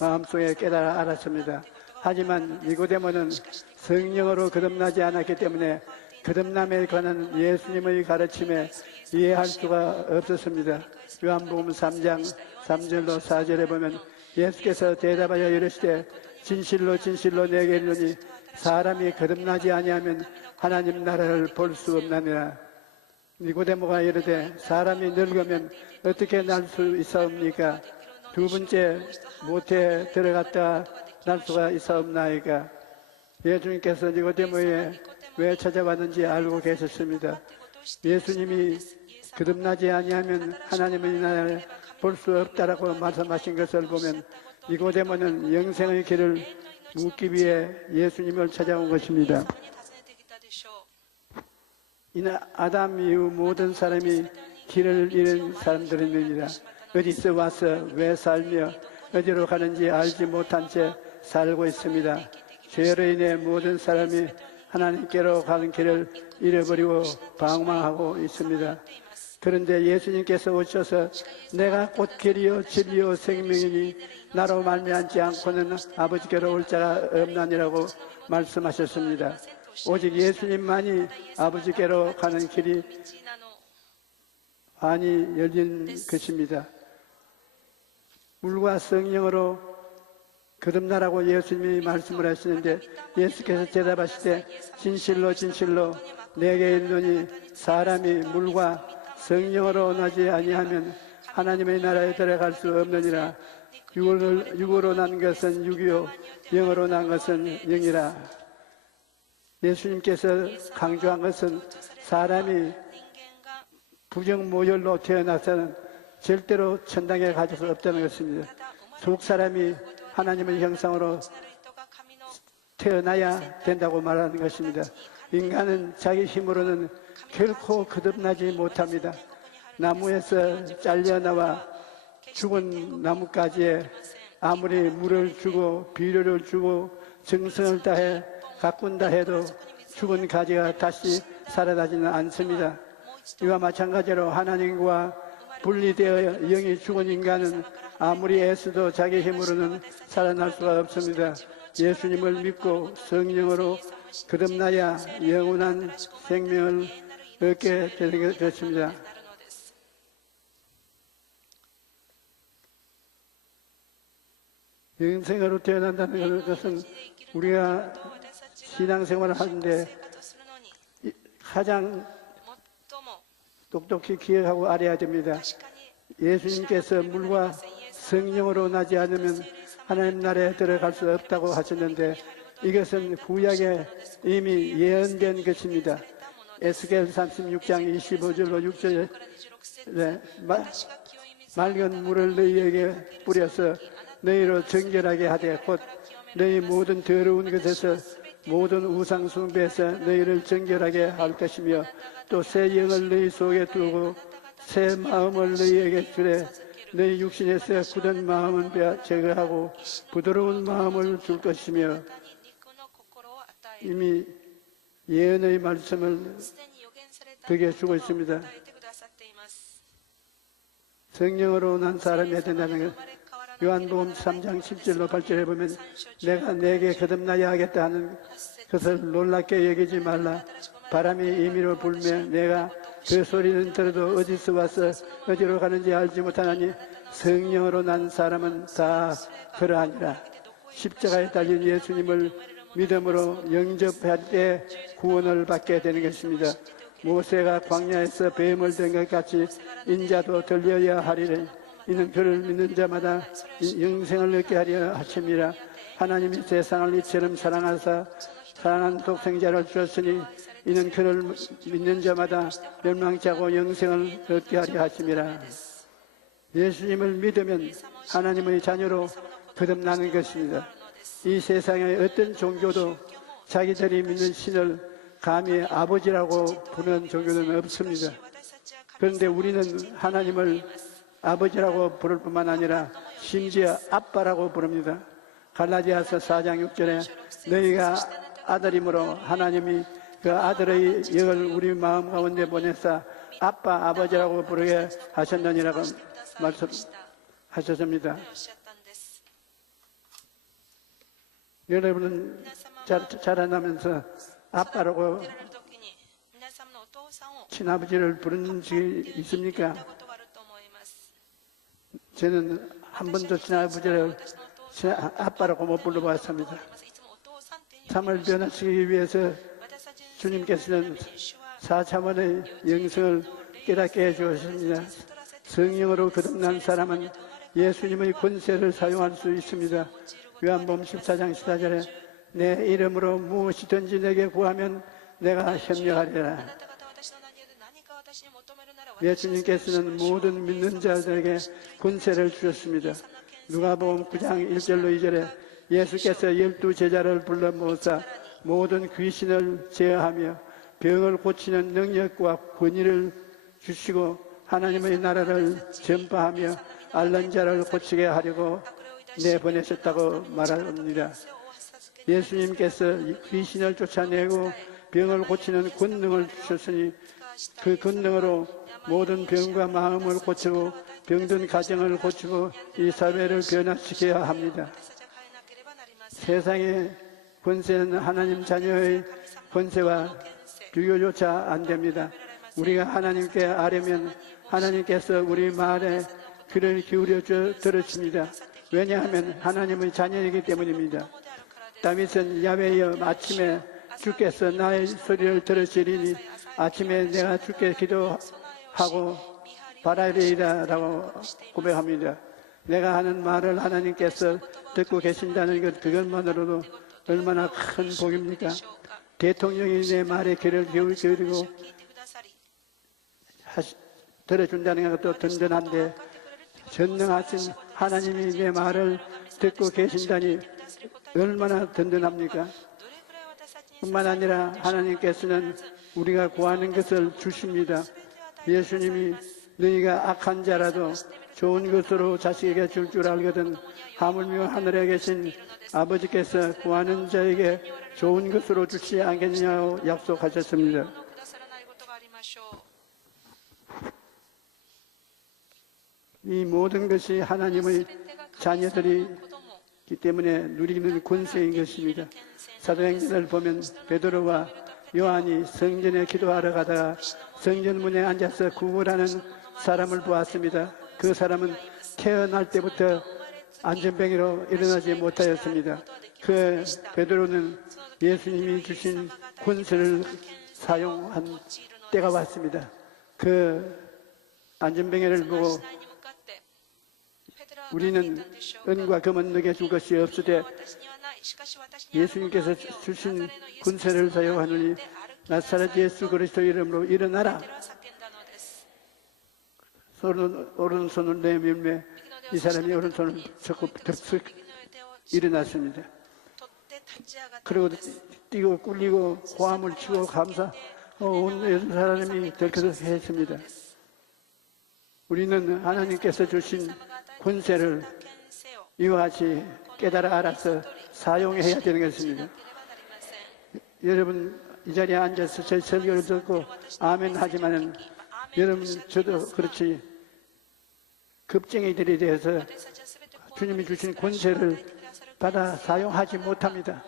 마음속에 깨달아 알았습니다. 하지만 니고데모는 성령으로 거듭나지 않았기 때문에 거듭남에 관한 예수님의 가르침에 이해할 수가 없었습니다. 요한복음 3장 3절로 4절에 보면 예수께서 대답하여 이르시되 진실로 진실로 내게 이르노니 사람이 거듭나지 아니하면 하나님 나라를 볼 수 없나니라. 니고데모가 이르되 사람이 늙으면 어떻게 날 수 있사옵니까? 두 번째 모태에 들어갔다 날 수가 있사옵나이까? 예수님께서 니고데모에 왜 찾아왔는지 알고 계셨습니다. 예수님이 거듭나지 아니하면 하나님의 나라를 볼 수 없다라고 말씀하신 것을 보면 니고데모는 영생의 길을 묻기 위해 예수님을 찾아온 것입니다. 이는 아담 이후 모든 사람이 길을 잃은 사람들입니다. 어디서 와서 왜 살며 어디로 가는지 알지 못한 채 살고 있습니다. 죄로 인해 모든 사람이 하나님께로 가는 길을 잃어버리고 방황하고 있습니다. 그런데 예수님께서 오셔서 내가 곧 길이요 진리요 생명이니 나로 말미암지 않고는 아버지께로 올 자가 없나니라고 말씀하셨습니다. 오직 예수님만이 아버지께로 가는 길이 많이 열린 것입니다. 물과 성령으로 거듭나라고 예수님이 말씀을 하시는데 예수께서 대답하시되 진실로 진실로 내게 이르노니 사람이 물과 성령으로 나지 아니하면 하나님의 나라에 들어갈 수 없느니라. 육으로 난 것은 육이요 영으로 난 것은 영이라. 예수님께서 강조한 것은 사람이 부정모혈로 태어나서는 절대로 천당에 갈 수 없다는 것입니다. 속 사람이 하나님의 형상으로 태어나야 된다고 말하는 것입니다. 인간은 자기 힘으로는 결코 거듭나지 못합니다. 나무에서 잘려나와 죽은 나뭇가지에 아무리 물을 주고 비료를 주고 정성을 다해 가꾼다 해도 죽은 가지가 다시 살아나지는 않습니다. 이와 마찬가지로 하나님과 분리되어 영이 죽은 인간은 아무리 애써도 자기 힘으로는 살아날 수가 없습니다. 예수님을 믿고 성령으로 거듭나야 영원한 생명을 얻게 되는 것입니다. 영생으로 태어난다는 것은 우리가 신앙생활을 하는데 가장 똑똑히 기억하고 알아야 됩니다. 예수님께서 물과 성령으로 나지 않으면 하나님 나라에 들어갈 수 없다고 하셨는데 이것은 구약에 이미 예언된 것입니다. 에스겔 36장 25절로 6절에 맑은 물을 너희에게 뿌려서 너희로 정결하게 하되 곧 너희 모든 더러운 것에서 모든 우상 숭배에서 너희를 정결하게 할 것이며 또 새 영을 너희 속에 두고 새 마음을 너희에게 주래 너희 육신에서 굳은 마음은 제거하고 부드러운 마음을 줄 것이며 이미 예언의 말씀을 그게 주고 있습니다. 성령으로 난 사람이 된다는 것. 요한복음 3장 10절로 8절에 보면 내가 내게 거듭나야 하겠다 하는 것을 놀랍게 여기지 말라. 바람이 임의로 불며 내가 그 소리는 들어도 어디서 와서 어디로 가는지 알지 못하나니 성령으로 난 사람은 다 그러하니라. 십자가에 달린 예수님을 믿음으로 영접할 때 구원을 받게 되는 것입니다. 모세가 광야에서 뱀을 든 것 같이 인자도 들려야 하리라. 이는 그를 믿는 자마다 영생을 얻게 하려 하심이라. 하나님이 세상을 이처럼 사랑하사 사랑한 독생자를 주셨으니 이는 그를 믿는 자마다 멸망치 않고 영생을 얻게 하려 하심이라. 예수님을 믿으면 하나님의 자녀로 거듭나는 것입니다. 이 세상의 어떤 종교도 자기들이 믿는 신을 감히 아버지라고 부르는 종교는 없습니다. 그런데 우리는 하나님을 아버지라고 부를 뿐만 아니라 심지어 아빠라고 부릅니다. 갈라디아서 4장 6절에 너희가 아들이므로 하나님이 그 아들의 영을 우리 마음 가운데 보내사 아빠 아버지라고 부르게 하셨느니라고 말씀하셨습니다. 여러분은 자라나면서 아빠라고 친아버지를 부른 적이 있습니까? 저는 한 번도 친아버지를 아빠라고 못 불러봤습니다. 삶을 변화시키기 위해서 주님께서는 4차원의 영성을 깨닫게 해주셨습니다. 성령으로 거듭난 사람은 예수님의 권세를 사용할 수 있습니다. 요한복음 14장 14절에 내 이름으로 무엇이든지 내게 구하면 내가 협력하리라. 예수님께서는 모든 믿는 자들에게 권세를 주셨습니다. 누가복음 9장 1절로 2절에 예수께서 12제자를 불러 모으사 모든 귀신을 제어하며 병을 고치는 능력과 권위를 주시고 하나님의 나라를 전파하며 앓는 자를 고치게 하려고 내보내셨다고 말합니다. 예수님께서 귀신을 쫓아내고 병을 고치는 권능을 주셨으니 그 권능으로 모든 병과 마음을 고치고 병든 가정을 고치고 이 사회를 변화시켜야 합니다. 세상의 권세는 하나님 자녀의 권세와 비교조차 안 됩니다. 우리가 하나님께 아뢰면 하나님께서 우리 말에 귀를 기울여 들으십니다. 왜냐하면 하나님의 자녀이기 때문입니다. 다윗은 야훼여 아침에 주께서 나의 소리를 들으시리니 아침에 내가 주께 기도하고 바라리이다 라고 고백합니다. 내가 하는 말을 하나님께서 듣고 계신다는 것 그것만으로도 얼마나 큰 복입니까? 대통령이 내 말에 귀를 기울이고 들어준다는 것도 든든한데 전능하신 하나님이 내 말을 듣고 계신다니 얼마나 든든합니까? 뿐만 아니라 하나님께서는 우리가 구하는 것을 주십니다. 예수님이 너희가 악한 자라도 좋은 것으로 자식에게 줄 줄 알거든 하물며 하늘에 계신 아버지께서 구하는 자에게 좋은 것으로 주시지 않겠냐고 약속하셨습니다. 이 모든 것이 하나님의 자녀들이기 때문에 누리는 권세인 것입니다. 사도행전을 보면 베드로와 요한이 성전에 기도하러 가다가 성전 문에 앉아서 구걸하는 사람을 보았습니다. 그 사람은 태어날 때부터 안전병으로 일어나지 못하였습니다. 그 베드로는 예수님이 주신 권세를 사용한 때가 왔습니다. 그 안전병을 보고 우리는 은과 금은 내게 줄 것이 없으되 예수님께서 주신 군세를 사용하느니 나사렛 예수 그리스도 이름으로 일어나라. 오른손을 내밀매 이 사람이 오른손을 잡고 득득 일어났습니다. 그리고 뛰고 꿀리고 고함을 치고 온 사람이 들켜서 했습니다. 우리는 하나님께서 주신 권세를 이와 같이 깨달아 알아서 사용해야 되는 것입니다. 여러분 이 자리에 앉아서 제 설교를 듣고 아멘 하지만은 여러분 저도 그렇지 겁쟁이들에 대해서 주님이 주신 권세를 받아 사용하지 못합니다.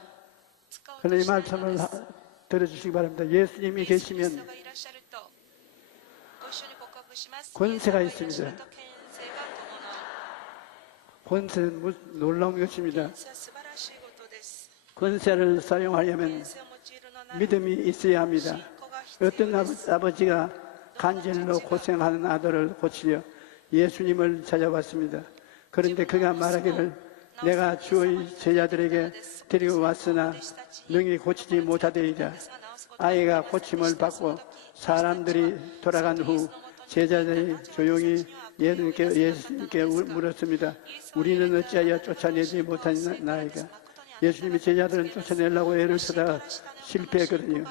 그러나 이 말씀을 들어주시기 바랍니다. 예수님이 계시면 권세가 있습니다. 권세는 놀라운 것입니다. 권세를 사용하려면 믿음이 있어야 합니다. 어떤 아버지가 간질로 고생하는 아들을 고치려 예수님을 찾아왔습니다. 그런데 그가 말하기를 내가 주의 제자들에게 데리고 왔으나 능히 고치지 못하되이다. 아이가 고침을 받고 사람들이 돌아간 후 제자들이 조용히 예수님께 물었습니다. 우리는 어찌하여 쫓아내지 못하나이까? 예수님이 제자들은 쫓아내려고 애를 쓰다가 실패했거든요.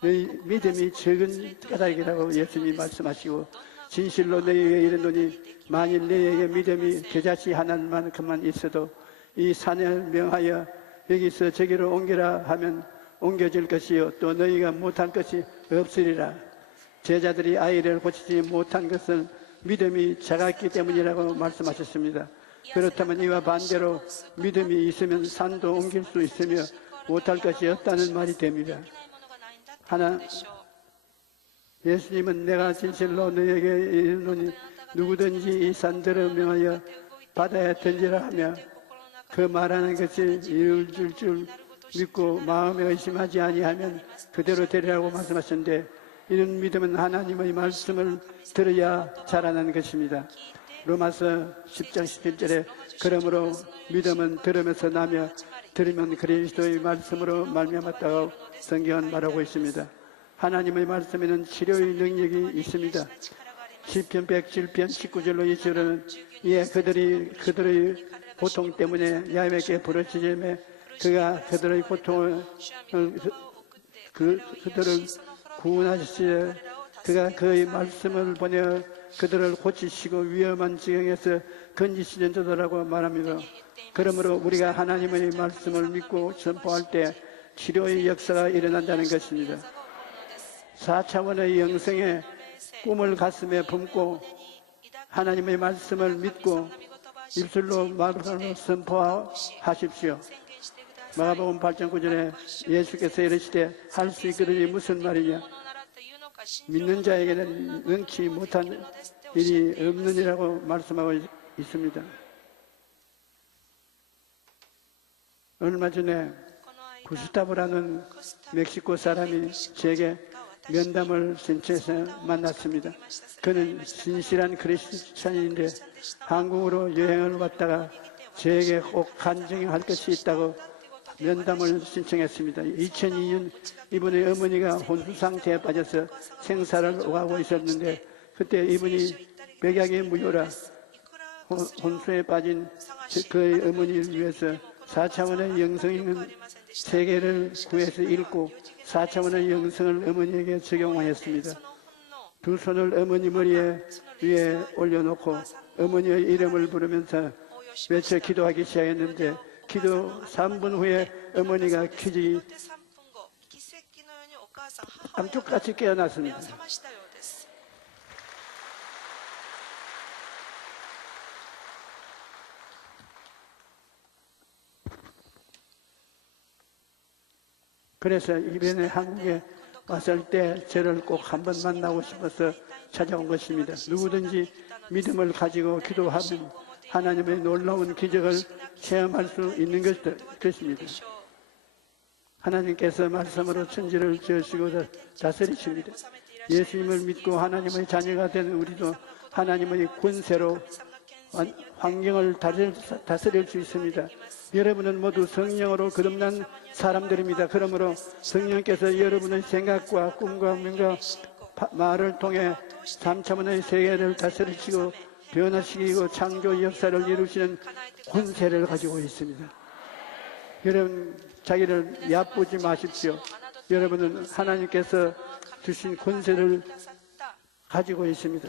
너희 믿음이 적은 까닭이라고 예수님이 말씀하시고 진실로 너희에게 이르노니 만일 너희에게 믿음이 겨자씨 하나만큼만 있어도 이 산을 명하여 여기서 저기로 옮기라 하면 옮겨질 것이요 또 너희가 못한 것이 없으리라. 제자들이 아이를 고치지 못한 것은 믿음이 작았기 때문이라고 말씀하셨습니다. 그렇다면 이와 반대로 믿음이 있으면 산도 옮길 수 있으며 못할 것이 없다는 말이 됩니다. 예수님은 내가 진실로 너에게 이르노니 누구든지 이 산들을 명하여 바다에 던지라 하며 그 말하는 것이 이룰 줄 믿고 마음에 의심하지 아니하면 그대로 되리라고 말씀하셨는데 이런 믿음은 하나님의 말씀을 들어야 자라는 것입니다. 로마서 10장 11절에 그러므로 믿음은 들으면서 나며 들으면 그리스도의 말씀으로 말미암았다고 성경은 말하고 있습니다. 하나님의 말씀에는 치료의 능력이 있습니다. 시편 107편 19절로 20절은 이에 그들의 고통 때문에 야곱에게 부르짖으며 그가 그들의 고통을 그들을 구원하시되 그가 그의 말씀을 보내 그들을 고치시고 위험한 지경에서 건지시는 자들라고 말합니다. 그러므로 우리가 하나님의 말씀을 믿고 선포할 때 치료의 역사가 일어난다는 것입니다. 4차원의 영성의 꿈을 가슴에 품고 하나님의 말씀을 믿고 입술로 말로 선포하십시오. 마가복음 8장 9절에 예수께서 이르시되 할 수 있거든이 무슨 말이냐? 믿는 자에게는 능치 못한 일이 없느니라고 말씀하고 있습니다. 얼마 전에 구스타브라는 멕시코 사람이 제게 면담을 신청해서 만났습니다. 그는 진실한 크리스찬인데 한국으로 여행을 왔다가 저에게 꼭 간증할 것이 있다고 면담을 신청했습니다. 2002년 이분의 어머니가 혼수 상태에 빠져서 생사를 오가고 있었는데 그때 이분이 백약의 무효라 혼수에 빠진 그의 어머니를 위해서 4차원의 영성인 세계를 구해서 읽고 4차원의 영성을 어머니에게 적용하였습니다. 두 손을 어머니 머리 위에 올려놓고 어머니의 이름을 부르면서 외쳐 기도하기 시작했는데 기도 3분 후에 어머니가 기적이 감쪽같이 깨어났습니다. 그래서 이번에 한국에 왔을 때 저를 꼭 한번 만나고 싶어서 찾아온 것입니다. 누구든지 믿음을 가지고 기도하면 하나님의 놀라운 기적을 체험할 수 있는 것입니다. 하나님께서 말씀으로 천지를 지으시고 다스리십니다. 예수님을 믿고 하나님의 자녀가 된 우리도 하나님의 권세로 환경을 다스릴 수 있습니다. 여러분은 모두 성령으로 거듭난 사람들입니다. 그러므로 성령께서 여러분의 생각과 꿈과 명과 말을 통해 3차원의 세계를 다스리시고 변화시키고 창조 역사를 이루시는 권세를 가지고 있습니다. 여러분 자기를 얕보지 마십시오. 여러분은 하나님께서 주신 권세를 가지고 있습니다.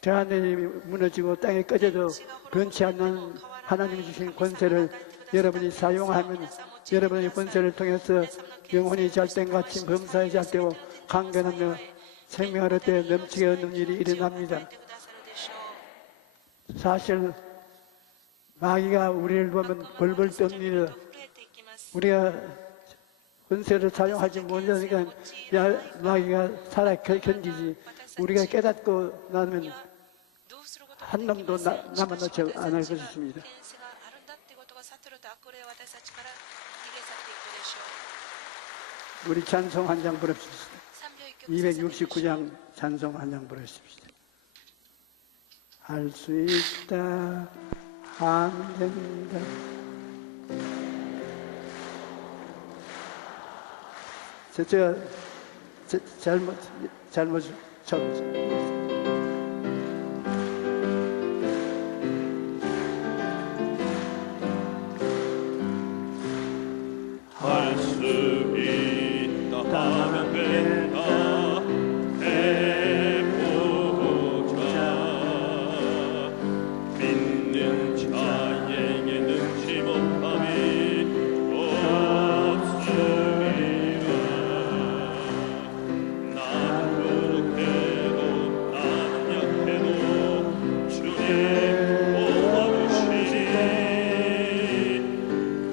저 하늘이 무너지고 땅에 꺼져도 변치 않는 하나님이 주신 권세를 여러분이 사용하면 여러분의 권세를 통해서 영혼이 잘된 같이 범사에 잘되고 강건하며 생명을 얻되 넘치게 얻는 일이 일어납니다. 사실 마귀가 우리를 보면 벌벌 떱니다. 우리가 권세를 사용하지 못하니까 마귀가 살아 견디지. 우리가 깨닫고 나면 한 놈도 남아놓지 않을 것입니다. 우리 찬송 한 장 부릅시다. 269장 찬송 한 장 부릅시다. 할 수 있다, 안 된다. 제가 잘못 할 수 있다 하면 된다 해보자. 믿는 자에게 능치 못함이 없으리라. 나는 부족해도 나는 약해도 주님 도와주시니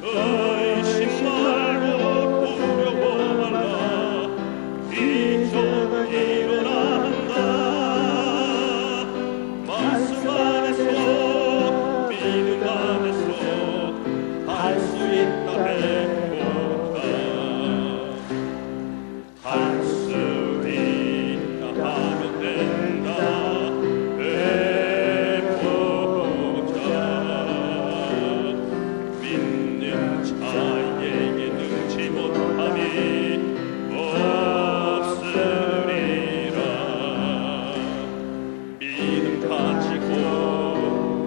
의심 말고 두려워 말라. 이적은 일어난다. 말씀 안에서 믿음 안에서 할 수 있다 해보자. 할 수 있다 하면 된다 해보자. 믿는 자에게 능치 못함이 없으리라. 믿음 가지고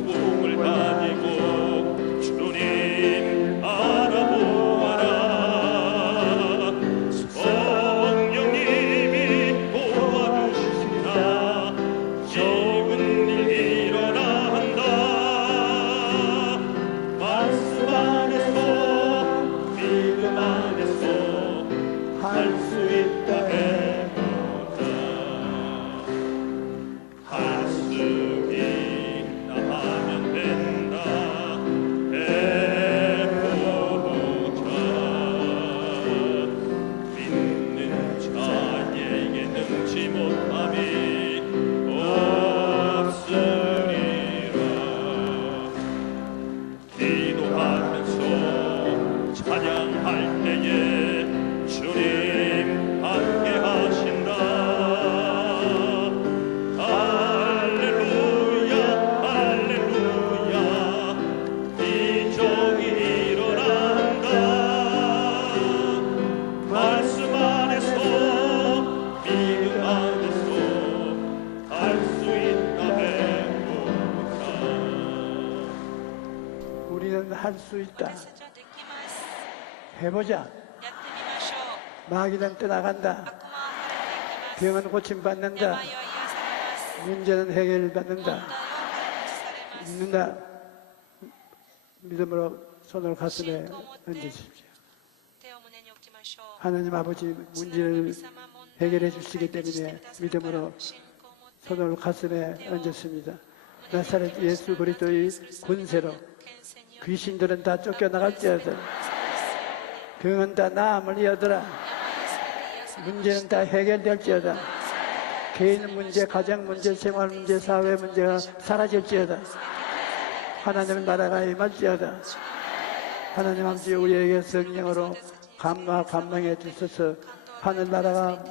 꿈을 가지고 주님 알아보아라. 성령님이 도와주신다. 기쁜 일 일어난다. 말씀 안에서 믿음 안에서 할 수 있다 해보자. 할 수 있다 하면 된다 해보자. 믿는 자에게 능치 못함이 없으리라. 기도하면서 찬양할 때에 주님 함께 하신다. 할렐루야 할렐루야. 이적이 일어난다. 말씀 안에서 믿음 안에서 할 수 있다 해보자. 우리는 할 수 있다. 해보자. 마귀는 떠나간다. 병은 고침받는다. 문제는 해결받는다. 믿는다. 믿음으로 손을 가슴에 얹으십시오. 하나님 아버지 문제를 해결해 주시기 때문에 믿음으로 손을 가슴에 얹었습니다. 나사렛 예수 그리스도의 권세로 귀신들은 다 쫓겨나갈지어다. 병은 다 나음을 이어더라. 문제는 다 해결될지어다. 개인 문제, 가정 문제, 생활 문제, 사회 문제가 사라질지어다. 하나님의 나라가 임할지어다. 하나님 아버지 우리에게 성령으로 감망해 주셔서 하늘나라가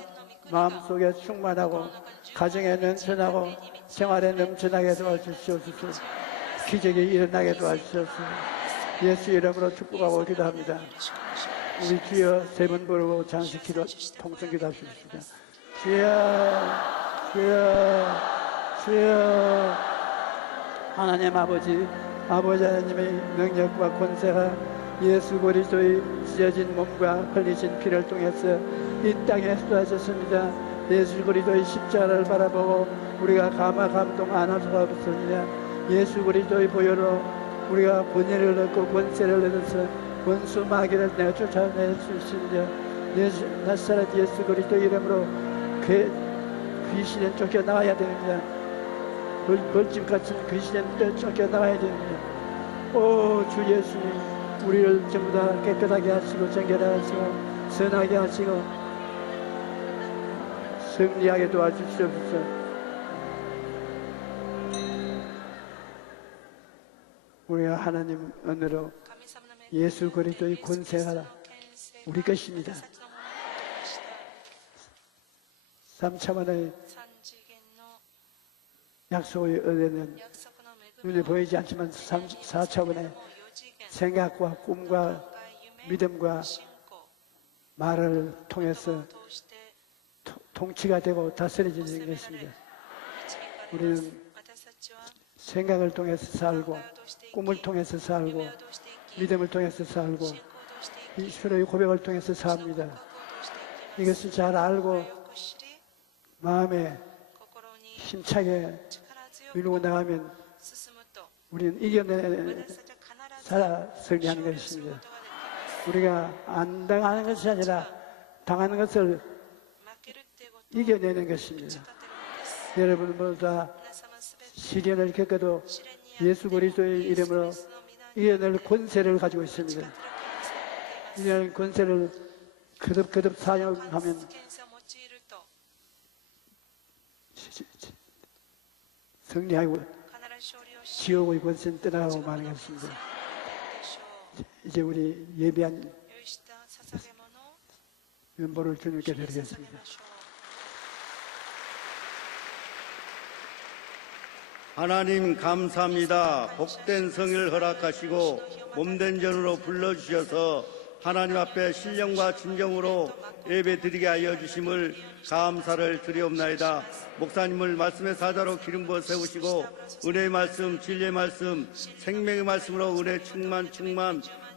마음속에 충만하고 가정에 넘쳐나고 생활에 넘쳐나게 도와주시옵소서. 기적이 일어나게 도와주시옵소서. 예수 이름으로 축복하고 기도합니다. 우리 주여 세 번 부르고 장식기도 통성기도 하십시다. 주여, 주여, 주여. 하나님 아버지 하나님의 능력과 권세가 예수 그리스도의 찢어진 몸과 흘리신 피를 통해서 이 땅에 쏟아졌습니다. 예수 그리스도의 십자가를 바라보고 우리가 감동 안 할 수가 없습니다. 예수 그리스도의 보혈로 우리가 번뇌를 얻고 권세를 얻어서 원수 마귀를 내쫓아낼 수 있습니다. 나사렛 예수 그리스도 이름으로 귀신은 쫓겨나와야 됩니다. 벌집 같은 귀신은 쫓겨나와야 됩니다. 오 주 예수님, 우리를 전부 다 깨끗하게 하시고 정결하게 하시고 선하게 하시고 승리하게 도와주시옵소서. 우리가 하나님 은혜로 예수 그리스도의 권세가 우리 것입니다. 3차원의 약속의 은혜는 눈에 보이지 않지만 4차원의 생각과 꿈과 믿음과 말을 통해서 통치가 되고 다스려지는 것입니다. 우리는 생각을 통해서 살고 꿈을 통해서 살고 믿음을 통해서 살고 서로의 고백을 통해서 삽니다. 이것을 잘 알고 마음에 힘차게 이루고 나가면 우리는 이겨내 승리하는 것입니다. 우리가 안 당하는 것이 아니라 당하는 것을 이겨내는 것입니다. 여러분 모두 다 시련을 겪어도 예수 그리스도의 이름으로 이겨낼 권세를 가지고 있습니다. 이런 권세를 거듭 사용하면 승리하고 지옥의 권세는 떠나가고 마는 것입니다. 이제 우리 예비한 연보를 주님께 드리겠습니다. 하나님 감사합니다. 복된 성을 허락하시고 몸된 전으로 불러주셔서 하나님 앞에 신령과 진정으로 예배드리게 하여 주심을 감사를 드리옵나이다. 목사님을 말씀의 사자로 기름 부어 세우시고 은혜의 말씀, 진리의 말씀, 생명의 말씀으로 은혜 충만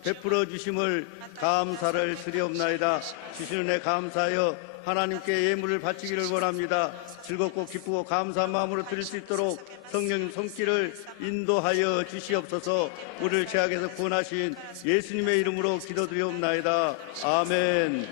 베풀어 주심을 감사를 드리옵나이다. 주신 은혜 감사하여 하나님께 예물을 바치기를 원합니다. 즐겁고 기쁘고 감사한 마음으로 드릴 수 있도록 성령님 손길을 인도하여 주시옵소서. 우리를 죄악에서 구원하신 예수님의 이름으로 기도드리옵나이다. 아멘.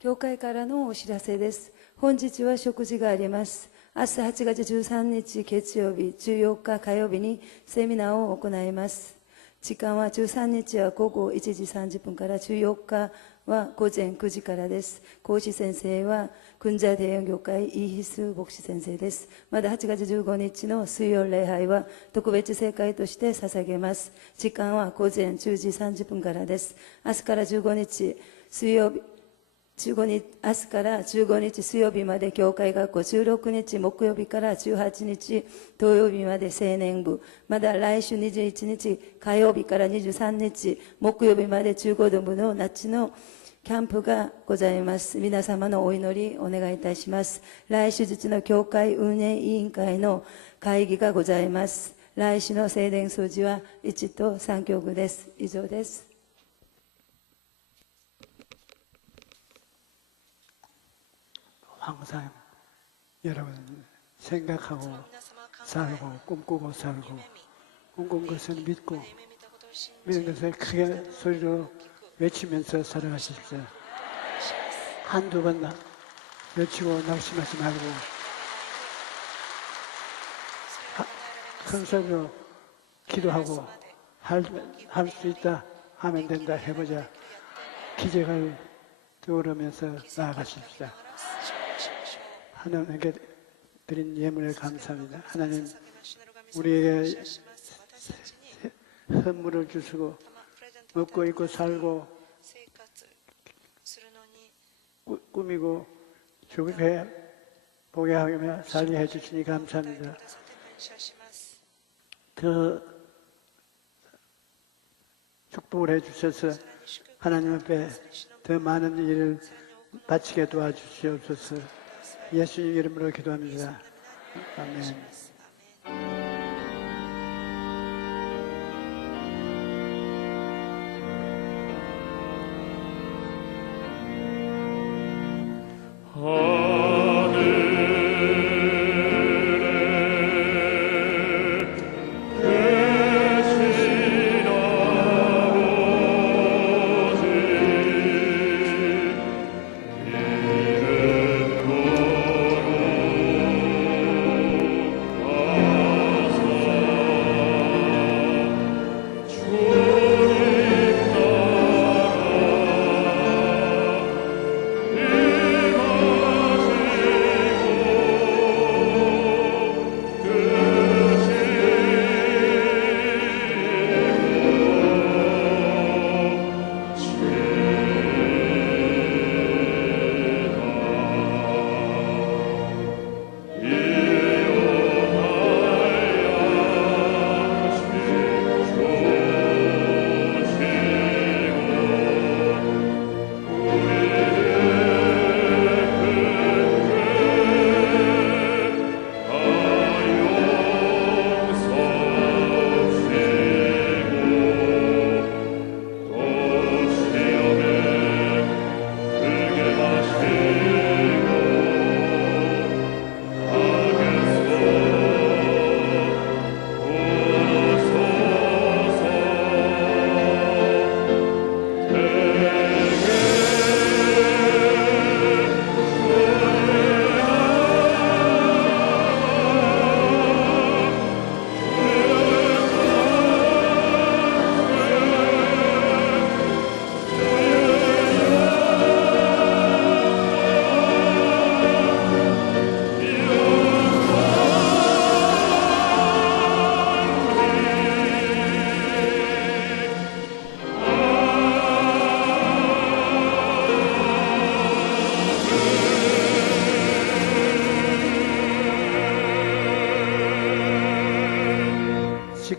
教会からのお知らせです。本日は食事があります。明日8月13日月曜日、14日火曜日にセミナーを行います。時間は13日は午後1時30分から14日は午前9時からです。講師先生は군자 대형教会イーヒス牧師先生です。また8月15日の水曜礼拝は特別聖会として捧げます。時間は午前10時30分からです。明日から15日水曜日明日から15日水曜日まで教会学校、16日木曜日から18日土曜日まで青年部、また来週21日火曜日から23日木曜日まで中高部の夏のキャンプがございます。皆様のお祈りお願いいたします。来週日の教会運営委員会の会議がございます。来週の聖殿掃除は1と3曲です。以上です。 항상 여러분 생각하고 살고 꿈꾸고 살고 꿈꾼 것을 믿고 믿는 것을 크게 소리로 외치면서 살아가십시오. 한두 번 외치고 낙심하지 말고 큰 소리로 기도하고 할 수 있다 하면 된다 해보자. 기적을 떠오르면서 나아가십시오. 하나님께 드린 예물을 감사합니다. 하나님 우리에게 선물을 주시고 먹고 입고 살고 꾸미고 좋게 보게 하며 살게 해주시니 감사합니다. 더 축복을 해주셔서 하나님 앞에 더 많은 일을 바치게 도와주시옵소서. 예수님 이름으로 기도합니다. 아멘.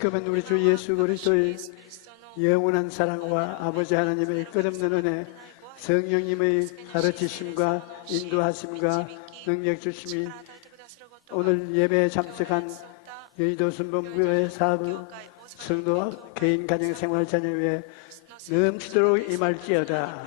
지금은 우리 주 예수 그리스도의 영원한 사랑과 아버지 하나님의 끝없는 은혜, 성령님의 가르치심과 인도하심과 능력 주심이 오늘 예배에 참석한 여의도 순복음교회 사부 성도 개인 가정 생활 자녀 위에 넘치도록 임할지어다.